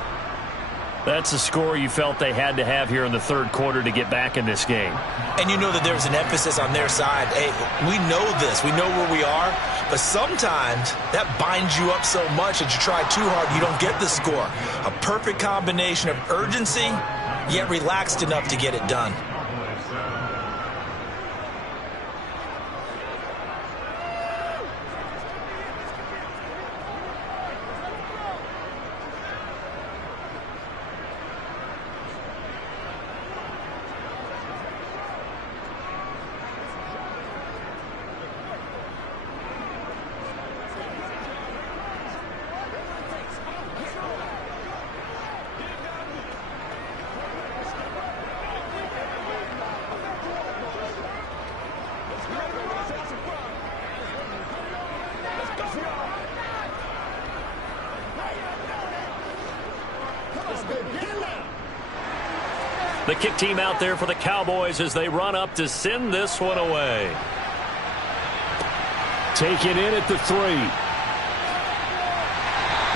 That's a score you felt they had to have here in the 3rd quarter to get back in this game. And you know that there's an emphasis on their side. Hey, we know this. We know where we are. But sometimes that binds you up so much that you try too hard, you don't get the score. A perfect combination of urgency, yet relaxed enough to get it done. The kick team out there for the Cowboys as they run up to send this one away. Take it in at the 3.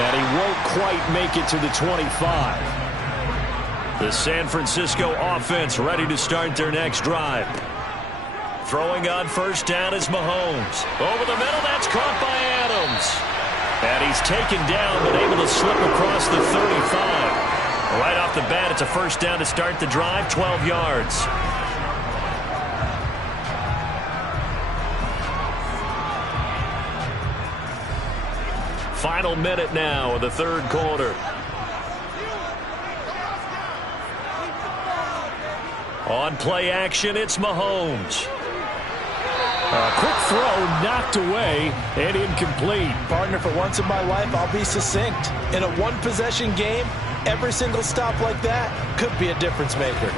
And he won't quite make it to the 25. The San Francisco offense ready to start their next drive. Throwing on first down is Mahomes. Over the middle, that's caught by Adams. And he's taken down but able to slip across the 35. Right off the bat, it's a first down to start the drive, 12 yards. Final minute now of the 3rd quarter. On play action, it's Mahomes. A quick throw knocked away and incomplete. Partner, for once in my life, I'll be succinct. In a one-possession game, every single stop like that could be a difference maker.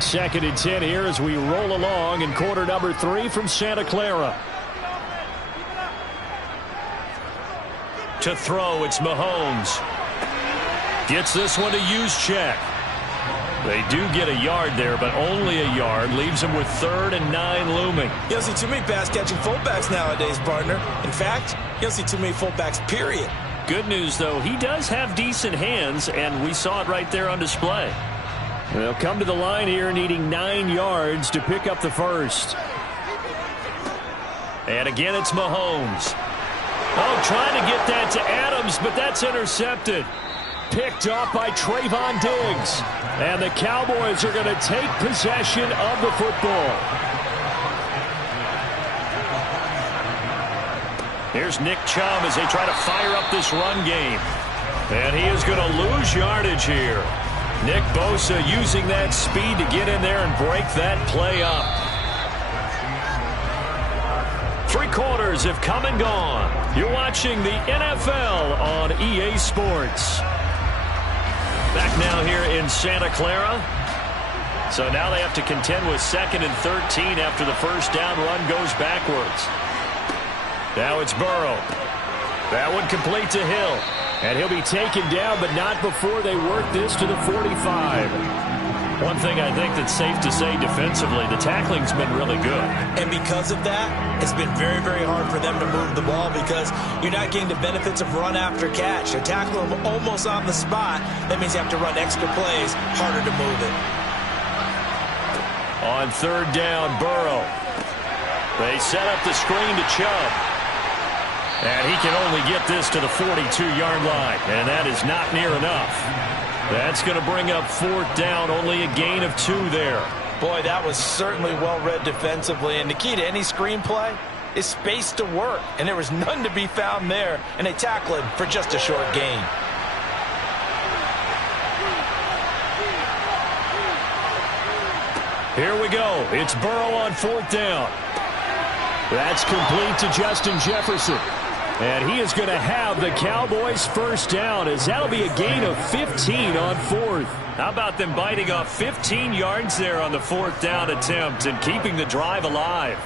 Second and 10 here as we roll along in quarter number 3 from Santa Clara. To throw, it's Mahomes. Gets this one to Juszczyk. They do get a yard there, but only a yard. Leaves them with 3rd and 9 looming. You don't see too many pass-catching fullbacks nowadays, partner. In fact, you don't see too many fullbacks, period. Good news, though, he does have decent hands, and we saw it right there on display. They'll come to the line here needing 9 yards to pick up the first. And again, it's Mahomes. Oh, trying to get that to Adams, but that's intercepted. Picked off by Trayvon Diggs. And the Cowboys are going to take possession of the football. Here's Nick Chubb as they try to fire up this run game. And he is going to lose yardage here. Nick Bosa using that speed to get in there and break that play up. 3 quarters have come and gone. You're watching the NFL on EA Sports. Back now here in Santa Clara. So now they have to contend with 2nd and 13 after the first down run goes backwards. Now it's Burrow. That one complete to Hill. And he'll be taken down, but not before they work this to the 45. One thing I think that's safe to say defensively, the tackling's been really good. And because of that, it's been very, very hard for them to move the ball because you're not getting the benefits of run after catch. You tackle them almost on the spot. That means you have to run extra plays, harder to move it. On 3rd down, Burrow. They set up the screen to Chubb. And he can only get this to the 42-yard line. And that is not near enough. That's going to bring up 4th down. Only a gain of 2 there. Boy, that was certainly well-read defensively. And the key to any screenplay is space to work. And there was none to be found there. And they tackle him for just a short gain. Here we go. It's Burrow on 4th down. That's complete to Justin Jefferson. And he is going to have the Cowboys' first down, as that'll be a gain of 15 on 4th. How about them biting off 15 yards there on the 4th down attempt and keeping the drive alive?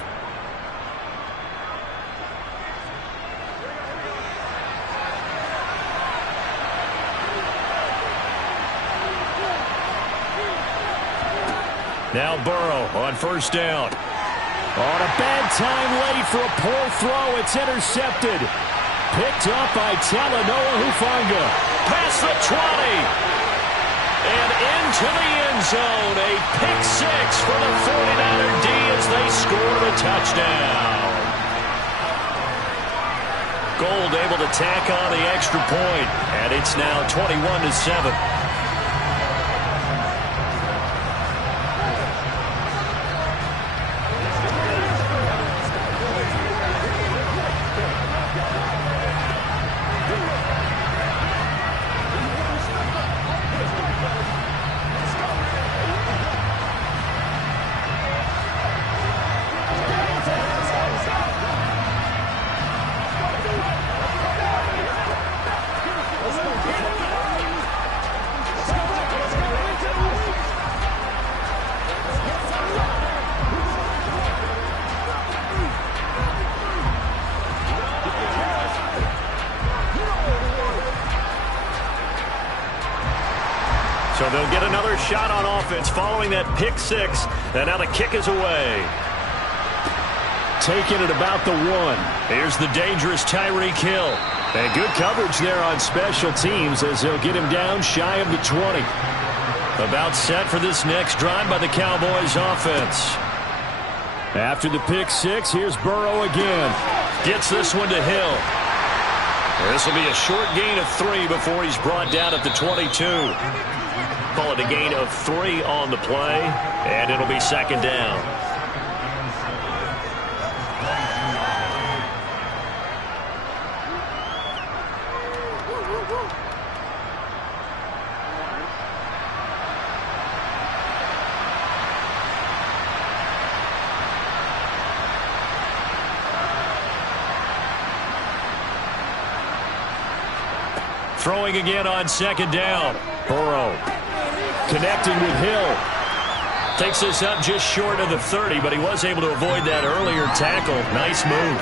Now Burrow on 1st down. On a bad time late for a poor throw. It's intercepted. Picked up by Talanoa Hufanga. Past the 20. And into the end zone. A pick 6 for the 49er D as they score a touchdown. Gold able to tack on the extra point. And it's now 21-7. So they'll get another shot on offense following that pick 6. And now the kick is away. Taking it about the 1. Here's the dangerous Tyreek Hill. And good coverage there on special teams as they'll get him down shy of the 20. About set for this next drive by the Cowboys offense. After the pick 6, here's Burrow again. Gets this one to Hill. This will be a short gain of 3 before he's brought down at the 22. Call it a gain of 3 on the play, and it'll be 2nd down. Throwing again on 2nd down. Burrow connecting with Hill. Takes this up just short of the 30, but he was able to avoid that earlier tackle. Nice move.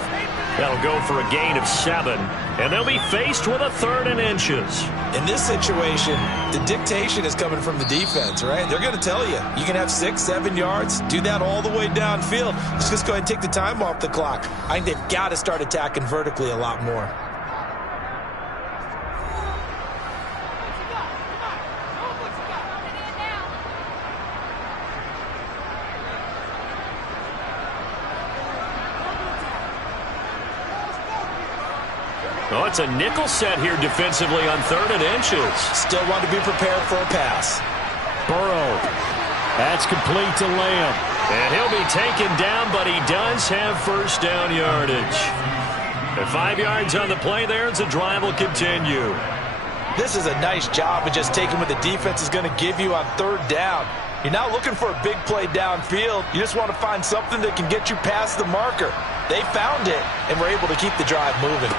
That'll go for a gain of 7. And they'll be faced with a 3rd and inches. In this situation, the dictation is coming from the defense, right? They're going to tell you, you can have 6, 7 yards. Do that all the way downfield. Let's just go ahead and take the time off the clock. I think they've got to start attacking vertically a lot more. Oh, it's a nickel set here defensively on 3rd and inches. Still want to be prepared for a pass. Burrow. That's complete to Lamb. And he'll be taken down, but he does have first down yardage. And 5 yards on the play there as the drive will continue. This is a nice job of just taking what the defense is going to give you on third down. You're not looking for a big play downfield. You just want to find something that can get you past the marker. They found it and were able to keep the drive moving.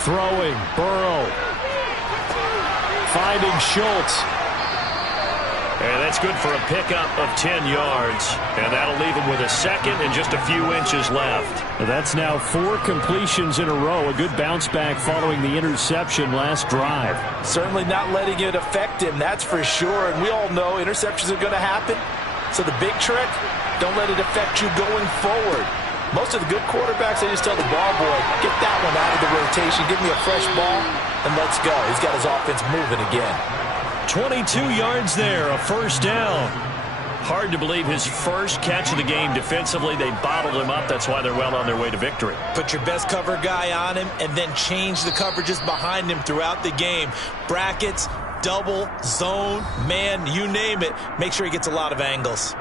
Throwing, Burrow. Finding Schultz. And that's good for a pickup of 10 yards. And that'll leave him with a second and just a few inches left. That's now 4 completions in a row. A good bounce back following the interception last drive. Certainly not letting it affect him, that's for sure. And we all know interceptions are going to happen. So the big trick, don't let it affect you going forward. Most of the good quarterbacks, they just tell the ball boy, get that one out of the rotation, give me a fresh ball, and let's go. He's got his offense moving again. 22 yards there, a first down. Hard to believe his first catch of the game defensively. They bottled him up. That's why they're well on their way to victory. Put your best cover guy on him and then change the coverages behind him throughout the game. Brackets, double, zone, man, you name it. Make sure he gets a lot of angles.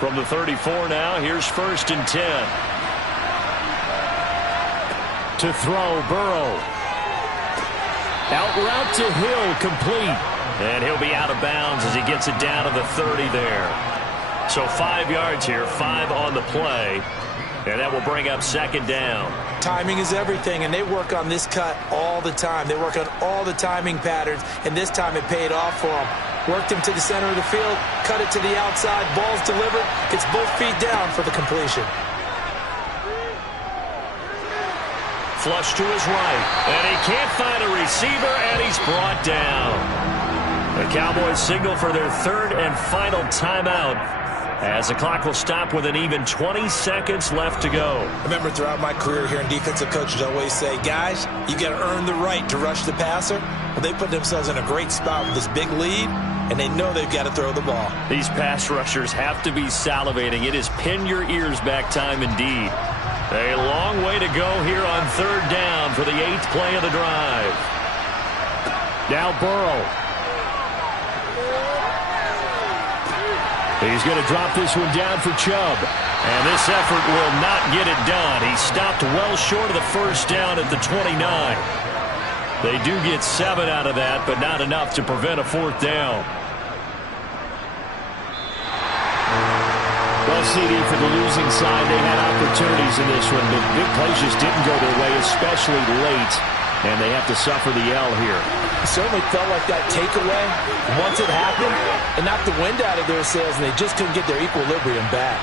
From the 34 now, here's 1st and 10. To throw, Burrow. Out route to Hill, complete. And he'll be out of bounds as he gets it down to the 30 there. So 5 yards here, 5 on the play. And that will bring up 2nd down. Timing is everything, and they work on this cut all the time. They work on all the timing patterns, and this time it paid off for them. Worked him to the center of the field, cut it to the outside, ball's delivered, gets both feet down for the completion. Flush to his right, and he can't find a receiver, and he's brought down. The Cowboys signal for their 3rd and final timeout, as the clock will stop with an even 20 seconds left to go. I remember throughout my career hearing defensive coaches always say, guys, you got to earn the right to rush the passer. Well, they put themselves in a great spot with this big lead, and they know they've got to throw the ball. These pass rushers have to be salivating. It is pin your ears back time indeed. A long way to go here on 3rd down for the 8th play of the drive. Now Burrow. He's going to drop this one down for Chubb. And this effort will not get it done. He stopped well short of the 1st down at the 29. They do get 7 out of that, but not enough to prevent a 4th down. Well, CD, for the losing side, they had opportunities in this one, but big plays just didn't go their way, especially late, and they have to suffer the L here. It certainly felt like that takeaway, once it happened, it knocked the wind out of their sails, and they just couldn't get their equilibrium back.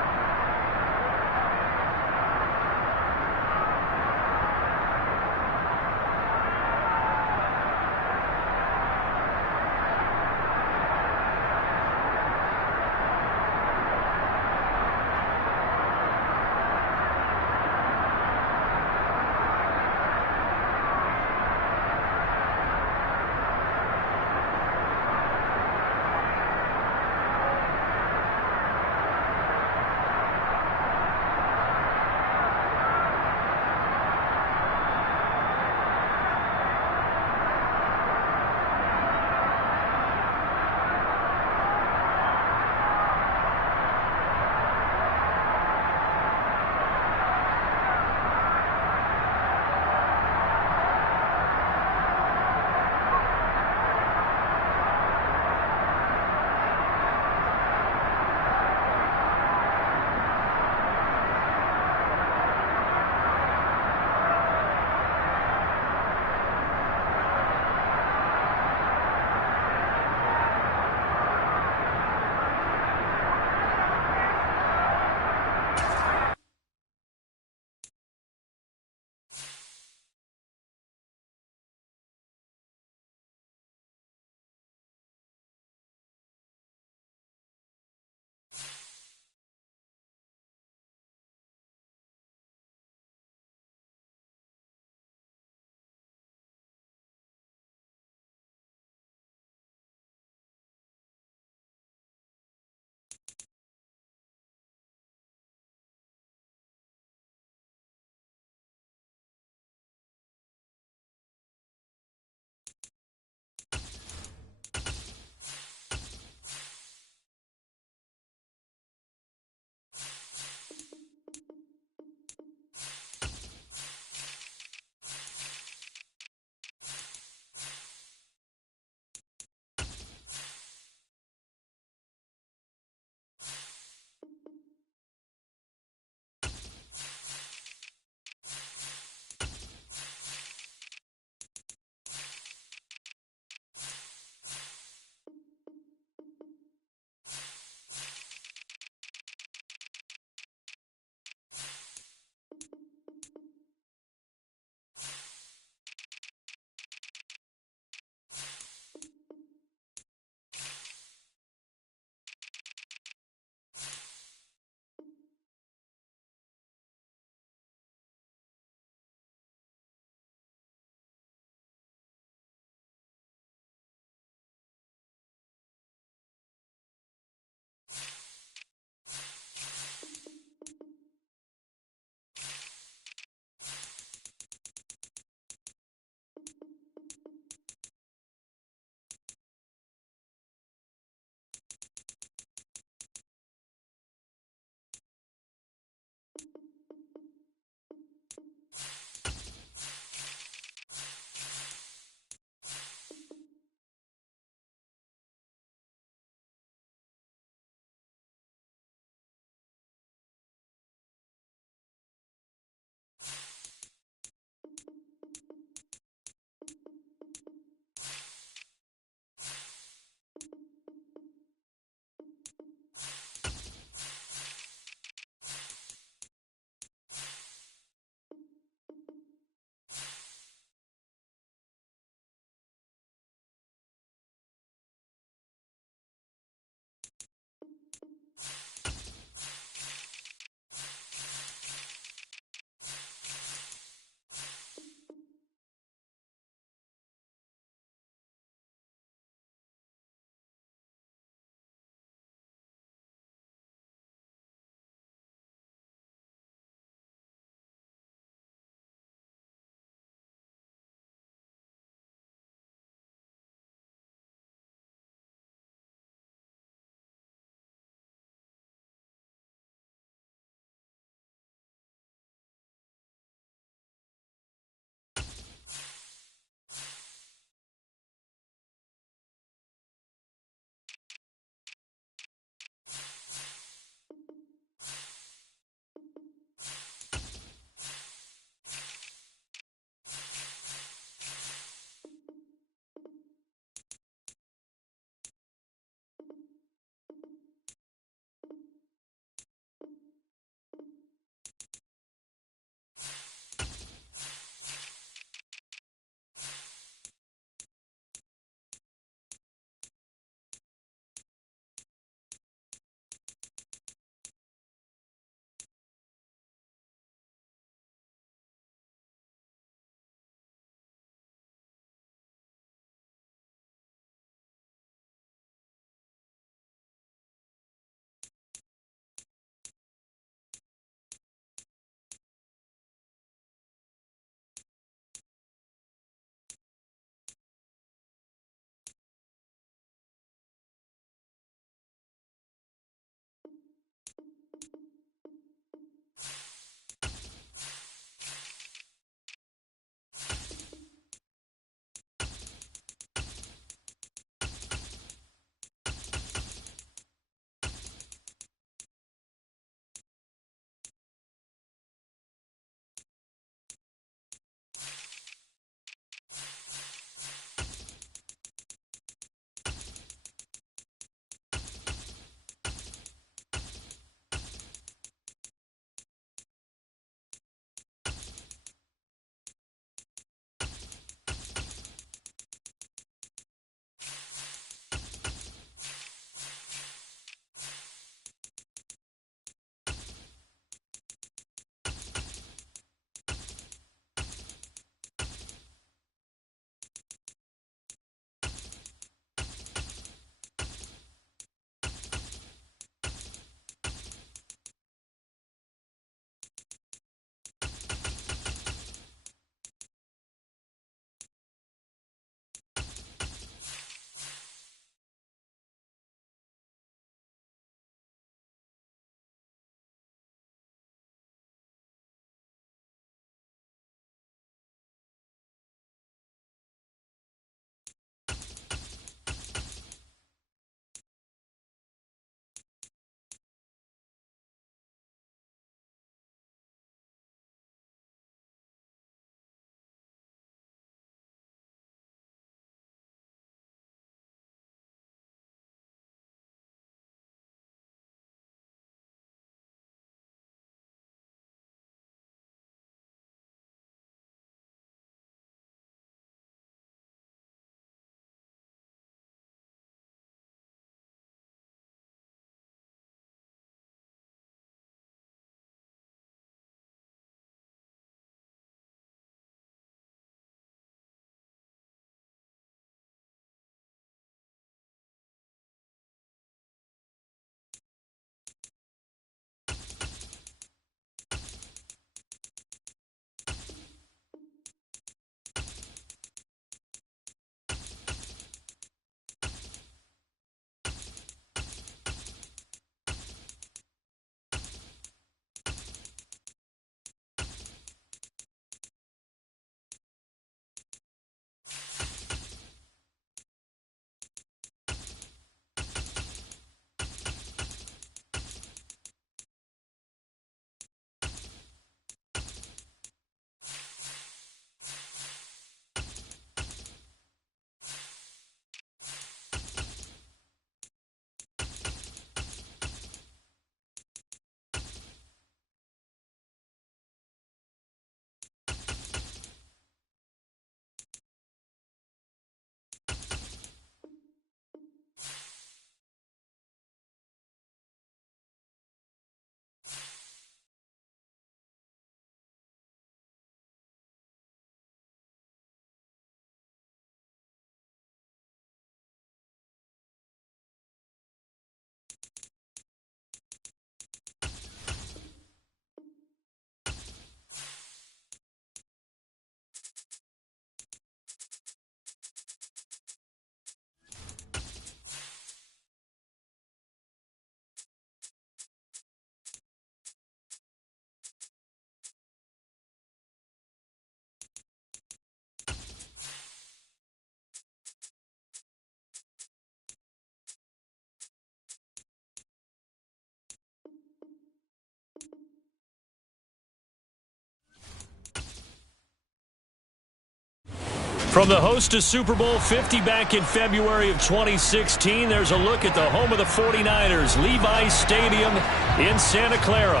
From the host to Super Bowl 50 back in February of 2016, there's a look at the home of the 49ers, Levi's Stadium in Santa Clara.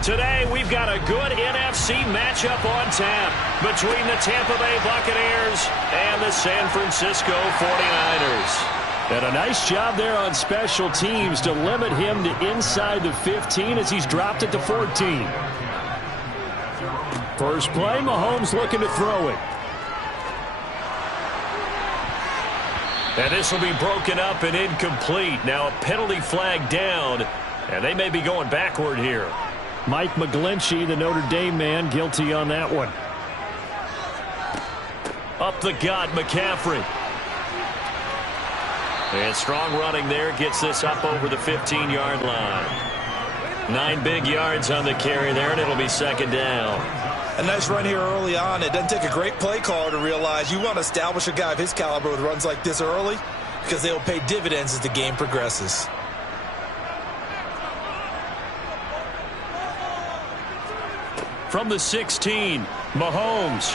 Today, we've got a good NFC matchup on tap between the Tampa Bay Buccaneers and the San Francisco 49ers. And a nice job there on special teams to limit him to inside the 15 as he's dropped it to 14. First play, Mahomes looking to throw it. And this will be broken up and incomplete. Now a penalty flag down, and they may be going backward here. Mike McGlinchey, the Notre Dame man, guilty on that one. Up the gut, McCaffrey. And strong running there gets this up over the 15-yard line. 9 big yards on the carry there, and it'll be second down. A nice run here early on. It doesn't take a great play caller to realize you want to establish a guy of his caliber with runs like this early because they'll pay dividends as the game progresses. From the 16, Mahomes.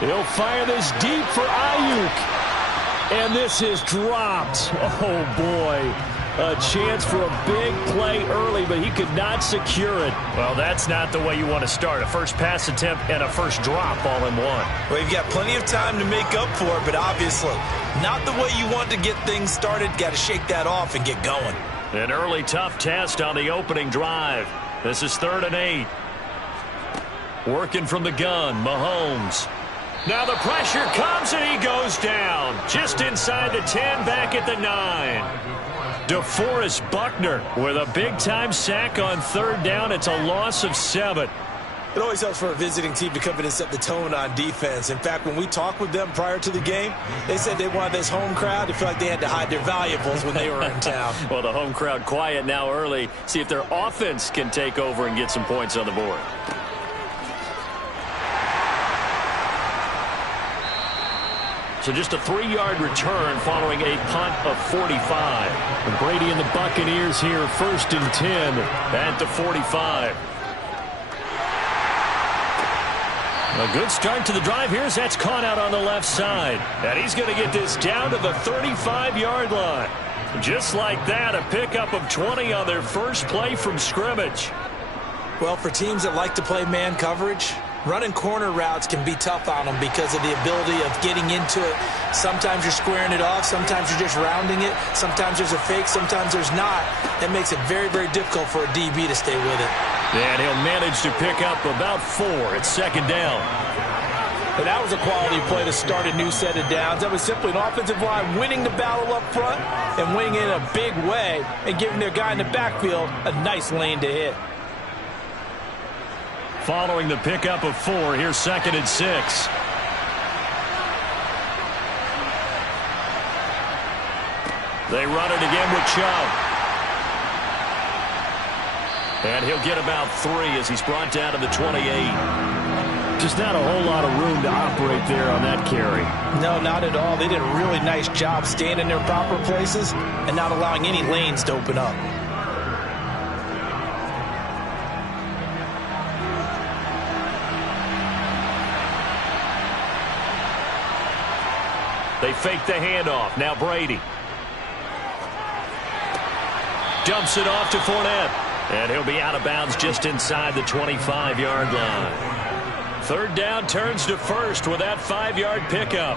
He'll fire this deep for Ayuk. And this is dropped. Oh, boy. A chance for a big play early, but he could not secure it. Well, that's not the way you want to start. A first pass attempt and a first drop all in one. Well, you've got plenty of time to make up for it, but obviously not the way you want to get things started. Got to shake that off and get going. An early tough test on the opening drive. This is 3rd and 8. Working from the gun, Mahomes. Now the pressure comes and he goes down. Just inside the 10, back at the 9. DeForest Buckner with a big-time sack on 3rd down. It's a loss of 7. It always helps for a visiting team to come in and set the tone on defense. In fact, when we talked with them prior to the game, they said they wanted this home crowd to feel like they had to hide their valuables when they were in town. Well, the home crowd quiet now early. See if their offense can take over and get some points on the board. So just a 3-yard return following a punt of 45. And Brady and the Buccaneers here, 1st and 10 at the 45. A good start to the drive here as that's caught out on the left side. And he's going to get this down to the 35-yard line. Just like that, a pickup of 20 on their first play from scrimmage. Well, for teams that like to play man coverage, running corner routes can be tough on them because of the ability of getting into it. Sometimes you're squaring it off. Sometimes you're just rounding it. Sometimes there's a fake. Sometimes there's not. That makes it very, very difficult for a DB to stay with it. And he'll manage to pick up about 4 at 2nd down. And that was a quality play to start a new set of downs. That was simply an offensive line winning the battle up front and winning it in a big way and giving their guy in the backfield a nice lane to hit. Following the pickup of 4, here's 2nd and 6. They run it again with Chubb. And he'll get about 3 as he's brought down to the 28. Just not a whole lot of room to operate there on that carry. No, not at all. They did a really nice job staying in their proper places and not allowing any lanes to open up. They fake the handoff. Now Brady. Dumps it off to Fournette. And he'll be out of bounds just inside the 25-yard line. 3rd down turns to 1st with that 5-yard pickup.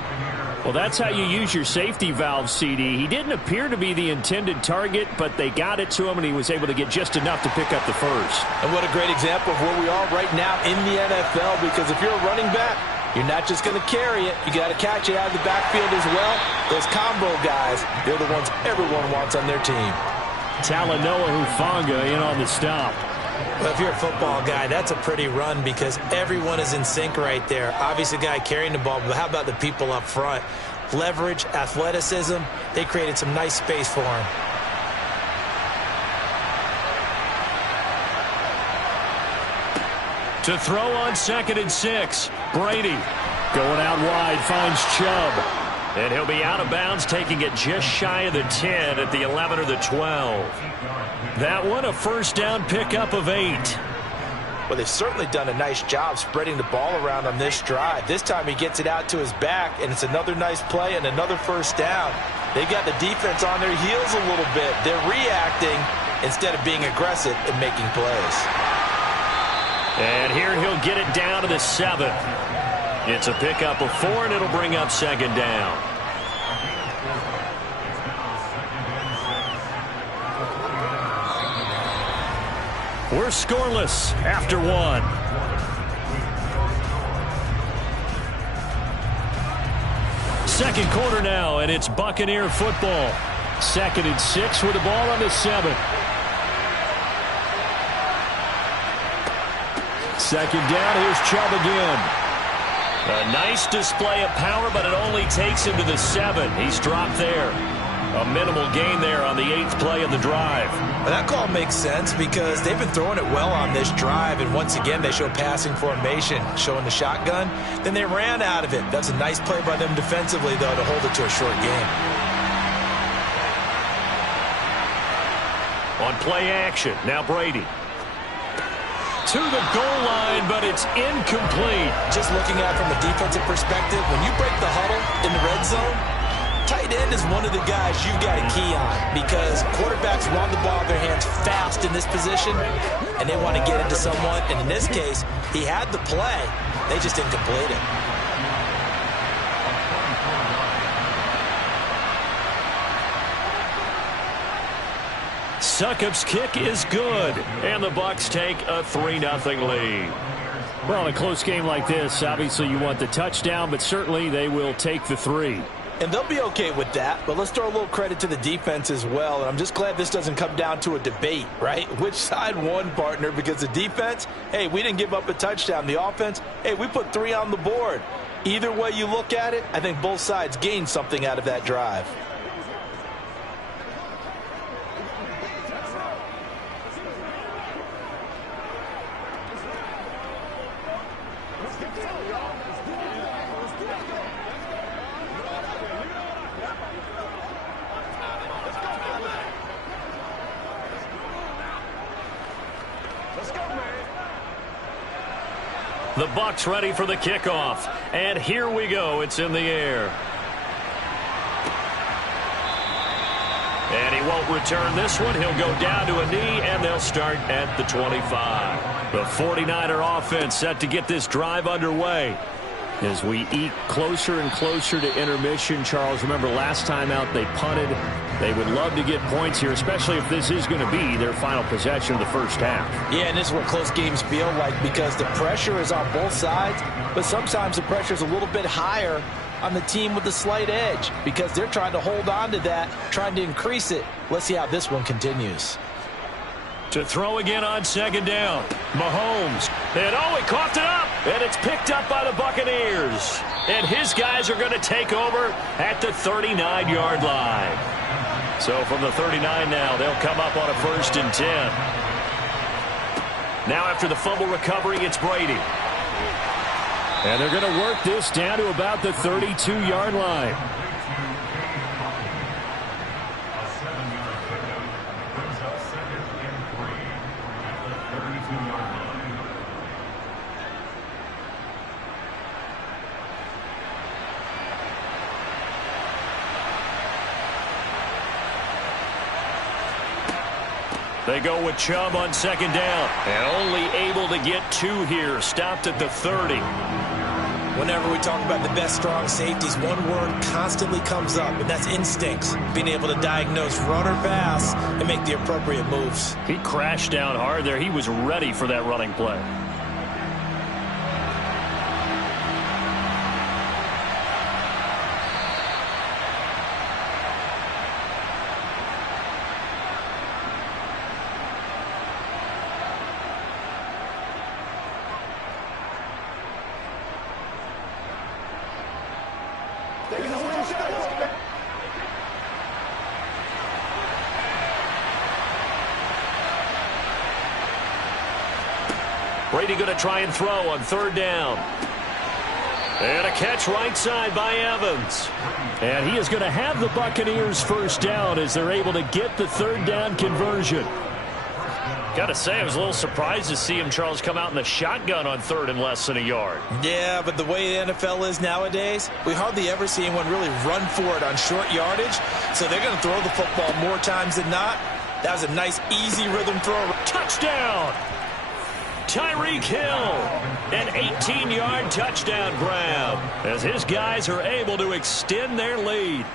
Well, that's how you use your safety valve, CD. He didn't appear to be the intended target, but they got it to him, and he was able to get just enough to pick up the 1st. And what a great example of where we are right now in the NFL, because if you're a running back, you're not just going to carry it. You got to catch it out of the backfield as well. Those combo guys, they're the ones everyone wants on their team. Talanoa Hufanga in on the stop. Well, if you're a football guy, that's a pretty run because everyone is in sync right there. Obviously, the guy carrying the ball, but how about the people up front? Leverage, athleticism, they created some nice space for him. To throw on 2nd and 6. Brady going out wide, finds Chubb. And he'll be out of bounds, taking it just shy of the 10 at the 11 or the 12. That one, a 1st down pickup of 8. Well, they've certainly done a nice job spreading the ball around on this drive. This time he gets it out to his back, and it's another nice play and another first down. They've got the defense on their heels a little bit. They're reacting instead of being aggressive and making plays. And here he'll get it down to the 7. It's a pickup of 4, and it'll bring up second down. We're scoreless after 1. Second quarter now, and it's Buccaneer football. 2nd and 6 with the ball on the 7. Second down, here's Chubb again. A nice display of power, but it only takes him to the 7. He's dropped there. A minimal gain there on the 8th play of the drive. Well, that call makes sense because they've been throwing it well on this drive, and once again they show passing formation, showing the shotgun. Then they ran out of it. That's a nice play by them defensively, though, to hold it to a short game. On play action, now Brady. To the goal line, but it's incomplete. Just looking at it from a defensive perspective, when you break the huddle in the red zone, tight end is one of the guys you've got a key on because quarterbacks want the ball in their hands fast in this position, and they want to get into someone. And in this case, he had the play. They just didn't complete it. Succop's kick is good, and the Bucs take a 3-0 lead. Well, in a close game like this, obviously you want the touchdown, but certainly they will take the 3. And they'll be okay with that, but let's throw a little credit to the defense as well. And I'm just glad this doesn't come down to a debate, right? Which side won, partner? Because the defense, hey, we didn't give up a touchdown. The offense, hey, we put 3 on the board. Either way you look at it, I think both sides gained something out of that drive. The Bucs ready for the kickoff. And here we go. It's in the air. And he won't return this one. He'll go down to a knee, and they'll start at the 25. The 49er offense set to get this drive underway. As we eke closer and closer to intermission, Charles, remember last time out they punted. They would love to get points here, especially if this is going to be their final possession of the first half. Yeah, and this is what close games feel like because the pressure is on both sides, but sometimes the pressure is a little bit higher on the team with the slight edge because they're trying to hold on to that, trying to increase it. Let's see how this one continues. To throw again on second down. Mahomes. And he coughed it up. And it's picked up by the Buccaneers. And his guys are going to take over at the 39-yard line. So from the 39 now, they'll come up on a 1st and 10. Now after the fumble recovery, it's Brady. And they're going to work this down to about the 32-yard line. They go with Chubb on second down. And only able to get 2 here. Stopped at the 30. Whenever we talk about the best strong safeties, one word constantly comes up, and that's instincts. Being able to diagnose run or pass and make the appropriate moves. He crashed down hard there. He was ready for that running play. Brady going to try and throw on third down. And a catch right side by Evans. And he is going to have the Buccaneers first down as they're able to get the third down conversion. Got to say, I was a little surprised to see him, Charles, come out in the shotgun on 3rd and less than a yard. Yeah, but the way the NFL is nowadays, we hardly ever see anyone really run for it on short yardage. So they're going to throw the football more times than not. That was a nice, easy rhythm throw. Touchdown! Tyreek Hill, an 18-yard touchdown grab as his guys are able to extend their lead.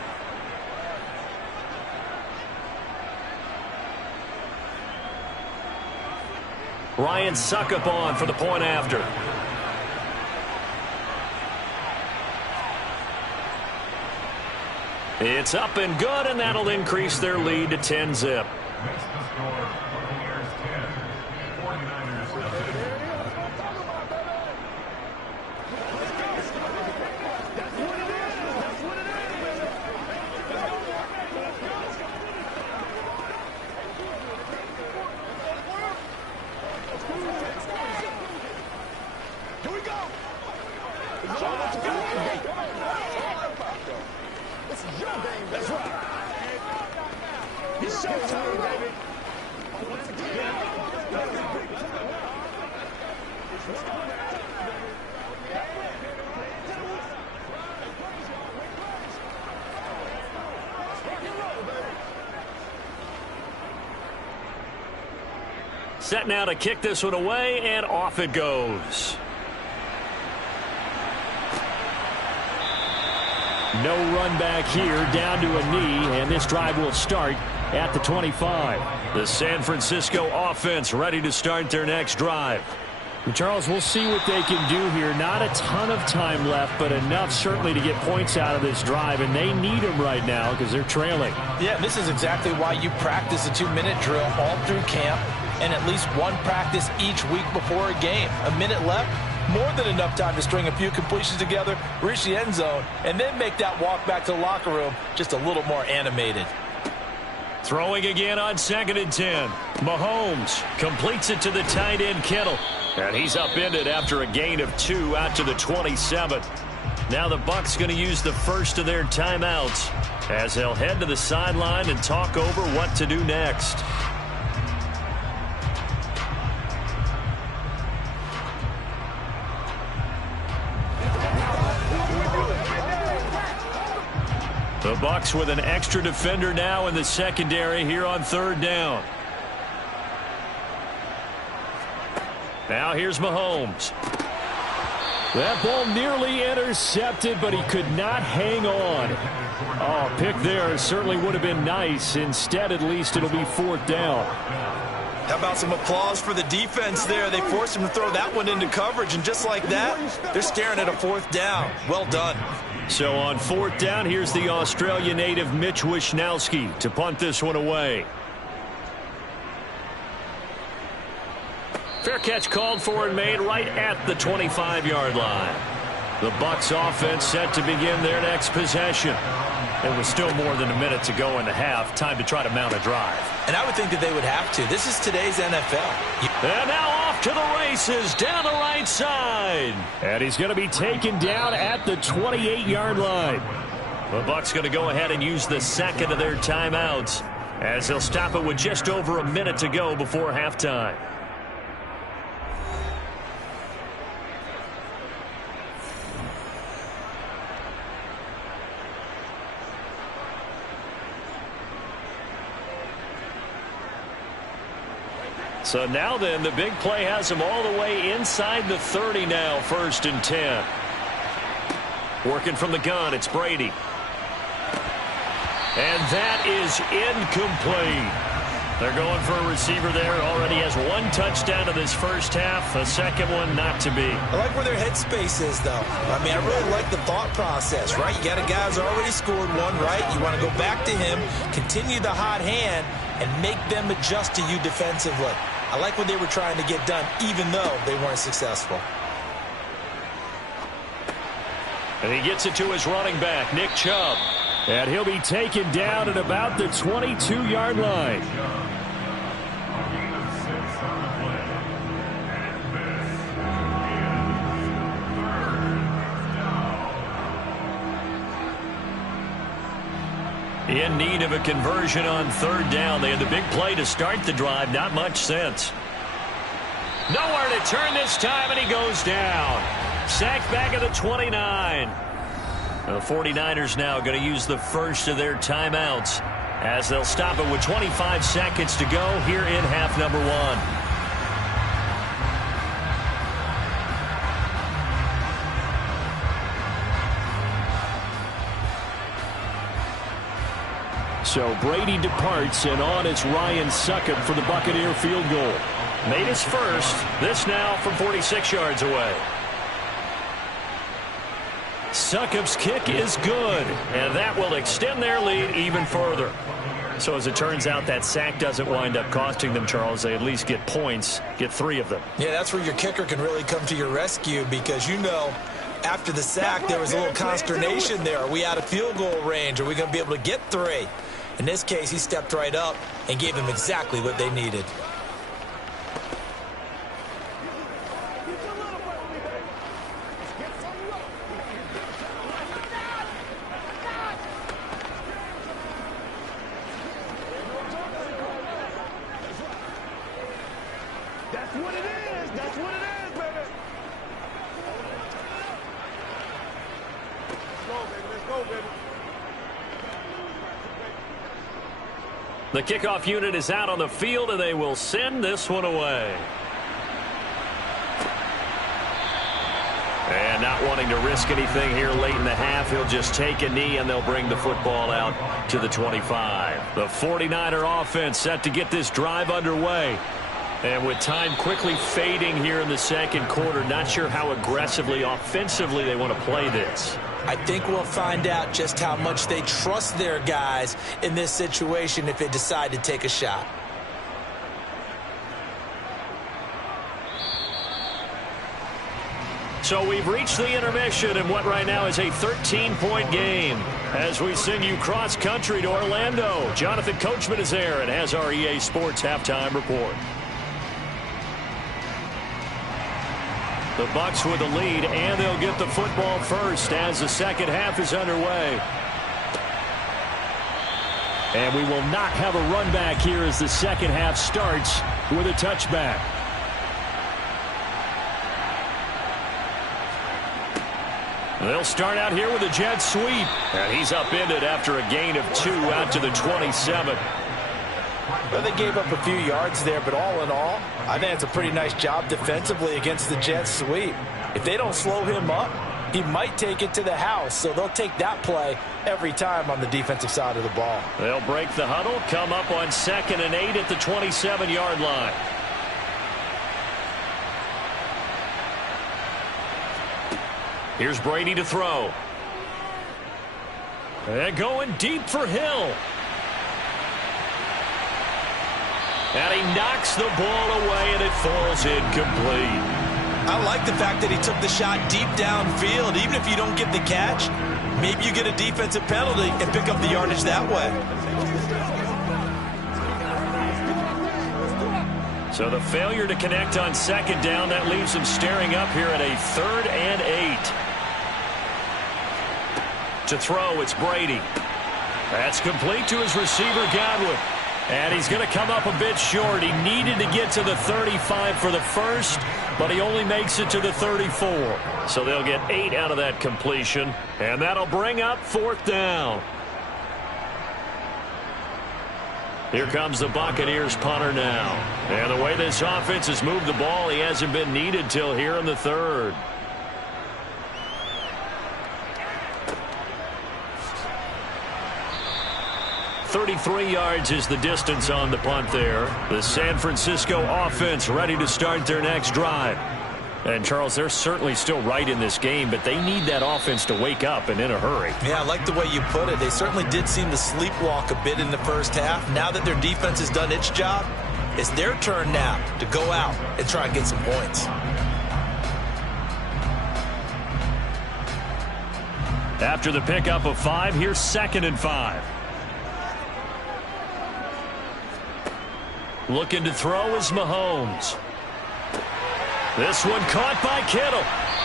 Ryan Succop on for the point after. It's up and good, and that'll increase their lead to 10-zip. Set now to kick this one away, and off it goes. No run back here, down to a knee, and this drive will start at the 25. The San Francisco offense ready to start their next drive. And Charles, we'll see what they can do here. Not a ton of time left, but enough certainly to get points out of this drive, and they need them right now because they're trailing. Yeah, this is exactly why you practice a 2-minute drill all through camp and at least one practice each week before a game. A minute left, more than enough time to string a few completions together, reach the end zone, and then make that walk back to the locker room just a little more animated. Throwing again on 2nd and 10. Mahomes completes it to the tight end Kittle. And he's upended after a gain of 2 out to the 27. Now the Bucs going to use the first of their timeouts as they'll head to the sideline and talk over what to do next. The Bucs with an extra defender now in the secondary here on 3rd down. Now here's Mahomes. That ball nearly intercepted, but he could not hang on. Oh, pick there certainly would have been nice. Instead, at least it'll be 4th down. How about some applause for the defense there? They forced him to throw that one into coverage, and just like that, they're staring at a 4th down. Well done. So on 4th down, here's the Australia native Mitch Wishnowsky to punt this one away. Fair catch called for and made right at the 25-yard line. The Bucs offense set to begin their next possession. It was still more than a minute to go in the half. Time to try to mount a drive. And I would think that they would have to. This is today's NFL. And now off to the races down the right side. And he's going to be taken down at the 28-yard line. The Bucs going to go ahead and use the second of their timeouts as they'll stop it with just over a minute to go before halftime. So now then, the big play has him all the way inside the 30 now, 1st and 10. Working from the gun, it's Brady. And that is incomplete. They're going for a receiver there. Already has 1 touchdown in this first half. A second one not to be. I like where their headspace is, though. I mean, I really like the thought process, right? You got a guy who's already scored one, right? You want to go back to him, continue the hot hand, and make them adjust to you defensively. I like what they were trying to get done, even though they weren't successful. And he gets it to his running back, Nick Chubb. And he'll be taken down at about the 22-yard line. In need of a conversion on third down. They had the big play to start the drive. Not much sense. Nowhere to turn this time, and he goes down. Sacked back at the 29. The 49ers now going to use the first of their timeouts as they'll stop it with 25 seconds to go here in half number 1. So Brady departs, and on it's Ryan Succop for the Buccaneer field goal. Made his first. This now from 46 yards away. Succop's kick is good, and that will extend their lead even further. So as it turns out, that sack doesn't wind up costing them, Charles. They at least get points, get 3 of them. Yeah, that's where your kicker can really come to your rescue because, you know, after the sack, there was a little consternation there. Are we out of field goal range? Are we going to be able to get 3? In this case, he stepped right up and gave them exactly what they needed. That's what it is. That's what it is, baby. Let's go, baby. Let's go, baby. The kickoff unit is out on the field, and they will send this one away. And not wanting to risk anything here late in the half, he'll just take a knee, and they'll bring the football out to the 25. The 49er offense set to get this drive underway. And with time quickly fading here in the second quarter, not sure how aggressively, offensively they want to play this. I think we'll find out just how much they trust their guys in this situation if they decide to take a shot. So we've reached the intermission in what right now is a 13-point game. As we send you cross-country to Orlando, Jonathan Coachman is there and has our EA Sports halftime report. The Bucs with the lead, and they'll get the football first as the second half is underway. And we will not have a run back here as the second half starts with a touchback. They'll start out here with a jet sweep. And he's upended after a gain of 2 out to the 27. Well, they gave up a few yards there, but all in all, I think it's a pretty nice job defensively against the jet sweep. If they don't slow him up, he might take it to the house, so they'll take that play every time on the defensive side of the ball. They'll break the huddle, come up on 2nd and 8 at the 27-yard line. Here's Brady to throw. And going deep for Hill. And he knocks the ball away, and it falls incomplete. I like the fact that he took the shot deep downfield. Even if you don't get the catch, maybe you get a defensive penalty and pick up the yardage that way. So the failure to connect on 2nd down, that leaves him staring up here at a 3rd and 8. To throw, it's Brady. That's complete to his receiver, Godwin. And he's going to come up a bit short. He needed to get to the 35 for the first, but he only makes it to the 34. So they'll get 8 out of that completion, and that'll bring up 4th down. Here comes the Buccaneers punter now. And the way this offense has moved the ball, he hasn't been needed till here in the 3rd. 33 yards is the distance on the punt there. The San Francisco offense ready to start their next drive. And, Charles, they're certainly still right in this game, but they need that offense to wake up and in a hurry. Yeah, I like the way you put it. They certainly did seem to sleepwalk a bit in the first half. Now that their defense has done its job, it's their turn now to go out and try and get some points. After the pickup of 5, here's 2nd and 5. Looking to throw is Mahomes. This one caught by Kittle.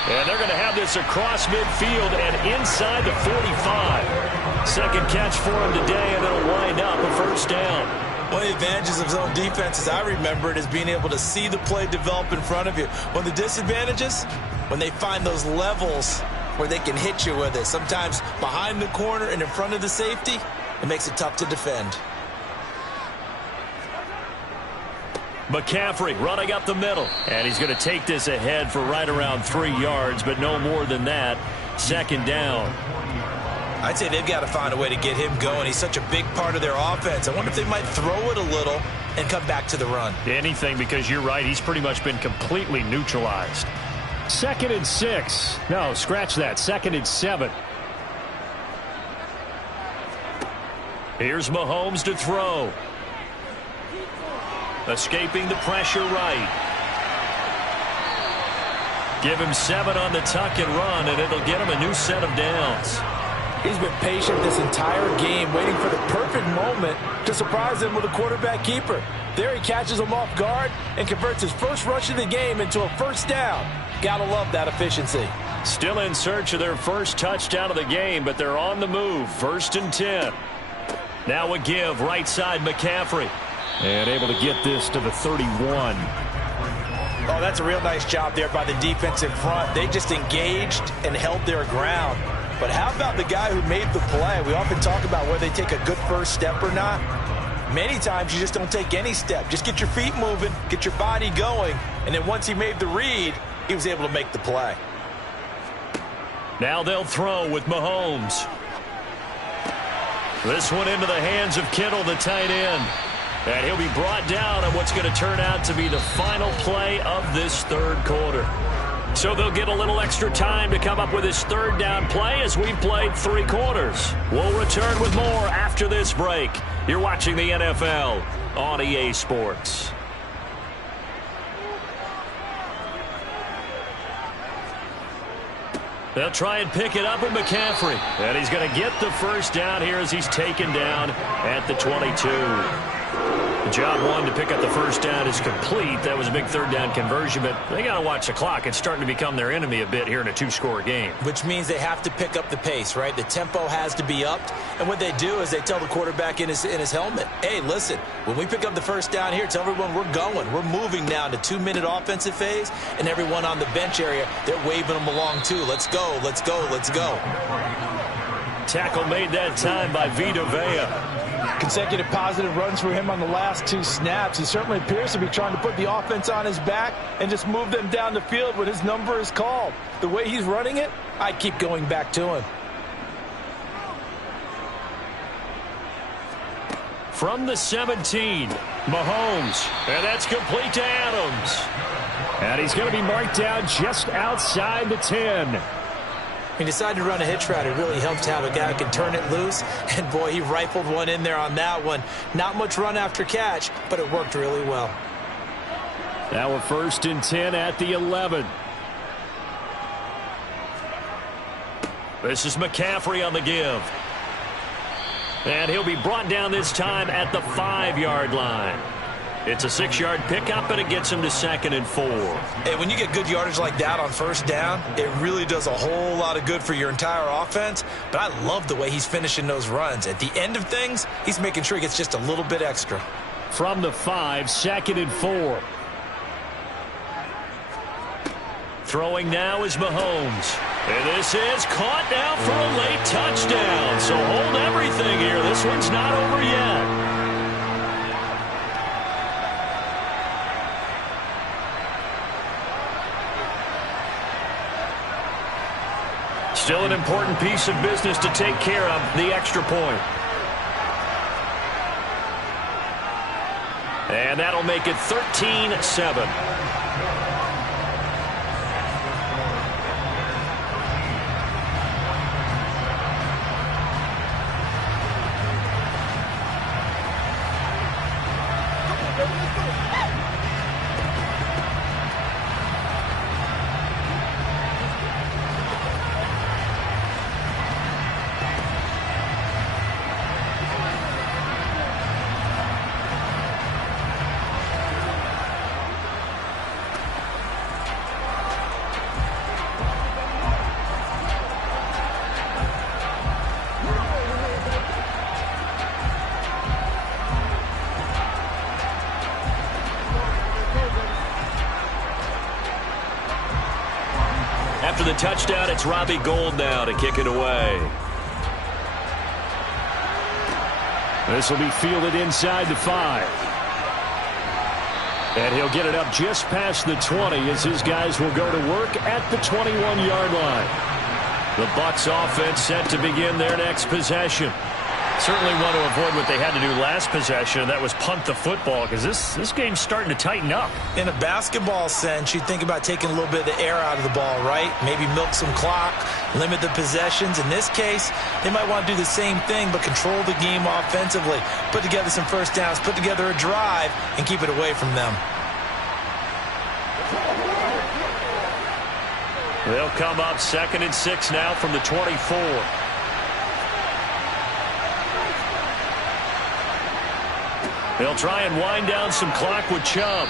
And they're going to have this across midfield and inside the 45. Second catch for him today, and it'll wind up a first down. One of the advantages of zone defense, as I remember it, is being able to see the play develop in front of you. One of the disadvantages, when they find those levels where they can hit you with it, sometimes behind the corner and in front of the safety, it makes it tough to defend. McCaffrey running up the middle, and he's going to take this ahead for right around 3 yards, but no more than that. Second down. I'd say they've got to find a way to get him going. He's such a big part of their offense. I wonder if they might throw it a little and come back to the run. Anything, because you're right, he's pretty much been completely neutralized. 2nd and 6. No, scratch that. 2nd and 7. Here's Mahomes to throw. Escaping the pressure right. Give him 7 on the tuck and run, and it'll get him a new set of downs. He's been patient this entire game, waiting for the perfect moment to surprise him with a quarterback keeper. There he catches him off guard and converts his first rush of the game into a first down. Gotta love that efficiency. Still in search of their first touchdown of the game, but they're on the move. 1st and 10. Now a give, right side McCaffrey. And able to get this to the 31. Oh, that's a real nice job there by the defense in front. They just engaged and held their ground. But how about the guy who made the play? We often talk about whether they take a good first step or not. Many times you just don't take any step. Just get your feet moving, get your body going, and then once he made the read, he was able to make the play. Now they'll throw with Mahomes. This one into the hands of Kittle, the tight end. And he'll be brought down on what's going to turn out to be the final play of this third quarter. So they'll get a little extra time to come up with his third down play as we've played 3 quarters. We'll return with more after this break. You're watching the NFL on EA Sports. They'll try and pick it up with McCaffrey. And he's going to get the first down here as he's taken down at the 22. Job 1 to pick up the first down is complete. That was a big third down conversion, but they got to watch the clock. It's starting to become their enemy a bit here in a 2-score game. Which means they have to pick up the pace, right? The tempo has to be upped. And what they do is they tell the quarterback in his helmet, hey, listen, when we pick up the first down here, tell everyone we're going. We're moving now to 2-minute offensive phase, and everyone on the bench area, they're waving them along too. Let's go, let's go, let's go. Tackle made that time by Vita Vea. Consecutive positive runs for him on the last 2 snaps. He certainly appears to be trying to put the offense on his back and just move them down the field when his number is called. The way he's running it, I keep going back to him. From the 17, Mahomes, and that's complete to Adams. And he's going to be marked down just outside the 10. He decided to run a hitch route. It really helped to have a guy who can turn it loose. And, boy, he rifled one in there on that one. Not much run after catch, but it worked really well. Now a 1st and 10 at the 11. This is McCaffrey on the give. And he'll be brought down this time at the 5-yard line. It's a 6-yard pickup, and it gets him to 2nd and 4. Hey, when you get good yardage like that on first down, it really does a whole lot of good for your entire offense. But I love the way he's finishing those runs. At the end of things, he's making sure he gets just a little bit extra. From the 5, 2nd and 4. Throwing now is Mahomes. And this is caught now for a late touchdown. So hold everything here. This one's not over yet. Still an important piece of business to take care of, the extra point. And that'll make it 13-7. the touchdown, it's Robbie Gould now to kick it away. This will be fielded inside the 5. And he'll get it up just past the 20 as his guys will go to work at the 21-yard line. The Bucs offense set to begin their next possession. Certainly want to avoid what they had to do last possession, and that was punt the football, because this game's starting to tighten up. In a basketball sense, you think about taking a little bit of the air out of the ball, right? Maybe milk some clock, limit the possessions. In this case, they might want to do the same thing, but control the game offensively. Put together some first downs, put together a drive, and keep it away from them. They'll come up 2nd and 6 now from the 24. They'll try and wind down some clock with Chubb.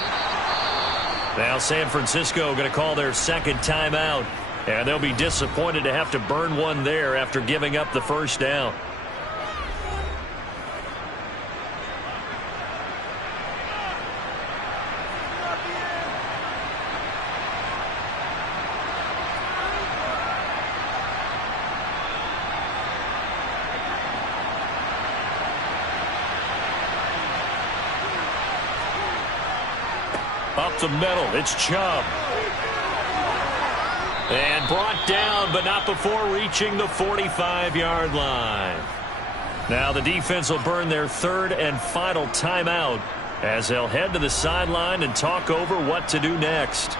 Now San Francisco going to call their second timeout. And they'll be disappointed to have to burn one there after giving up the first down. Up the middle, it's Chubb. And brought down, but not before reaching the 45-yard line. Now the defense will burn their third and final timeout as they'll head to the sideline and talk over what to do next.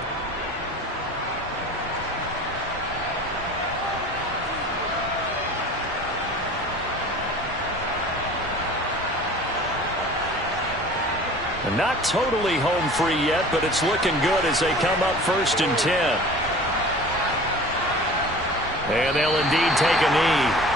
Not totally home free yet, but it's looking good as they come up 1st and 10. And they'll indeed take a knee.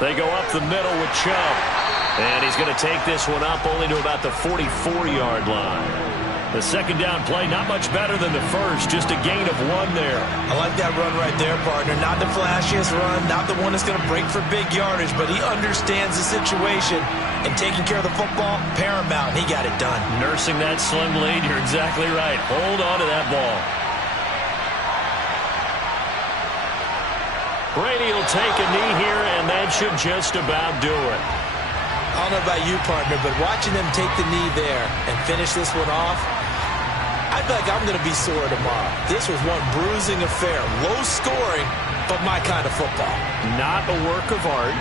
They go up the middle with Chubb. And he's going to take this one up only to about the 44-yard line. The second down play, not much better than the first, just a gain of 1 there. I like that run right there, partner. Not the flashiest run, not the one that's going to break for big yardage, but he understands the situation, and taking care of the football, paramount, and he got it done. Nursing that slim lead, you're exactly right. Hold on to that ball. Brady will take a knee here, and that should just about do it. I don't know about you, partner, but watching them take the knee there and finish this one off, I feel like I'm going to be sore tomorrow. This was one bruising affair. Low scoring, but my kind of football. Not a work of art,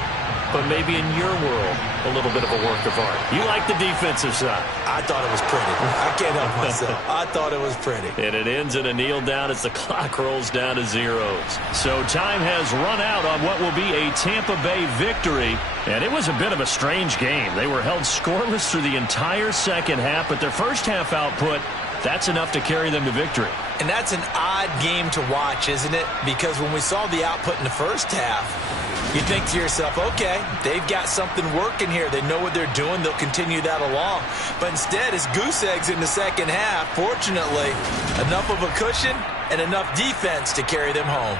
but maybe in your world, a little bit of a work of art. You like the defensive side. I thought it was pretty. I can't help myself. I thought it was pretty. And it ends in a kneel down as the clock rolls down to zeros. So time has run out on what will be a Tampa Bay victory. And it was a bit of a strange game. They were held scoreless through the entire second half, but their first half output, that's enough to carry them to victory. And that's an odd game to watch, isn't it? Because when we saw the output in the first half, you think to yourself, okay, they've got something working here. They know what they're doing. They'll continue that along. But instead, it's goose eggs in the second half. Fortunately, enough of a cushion and enough defense to carry them home.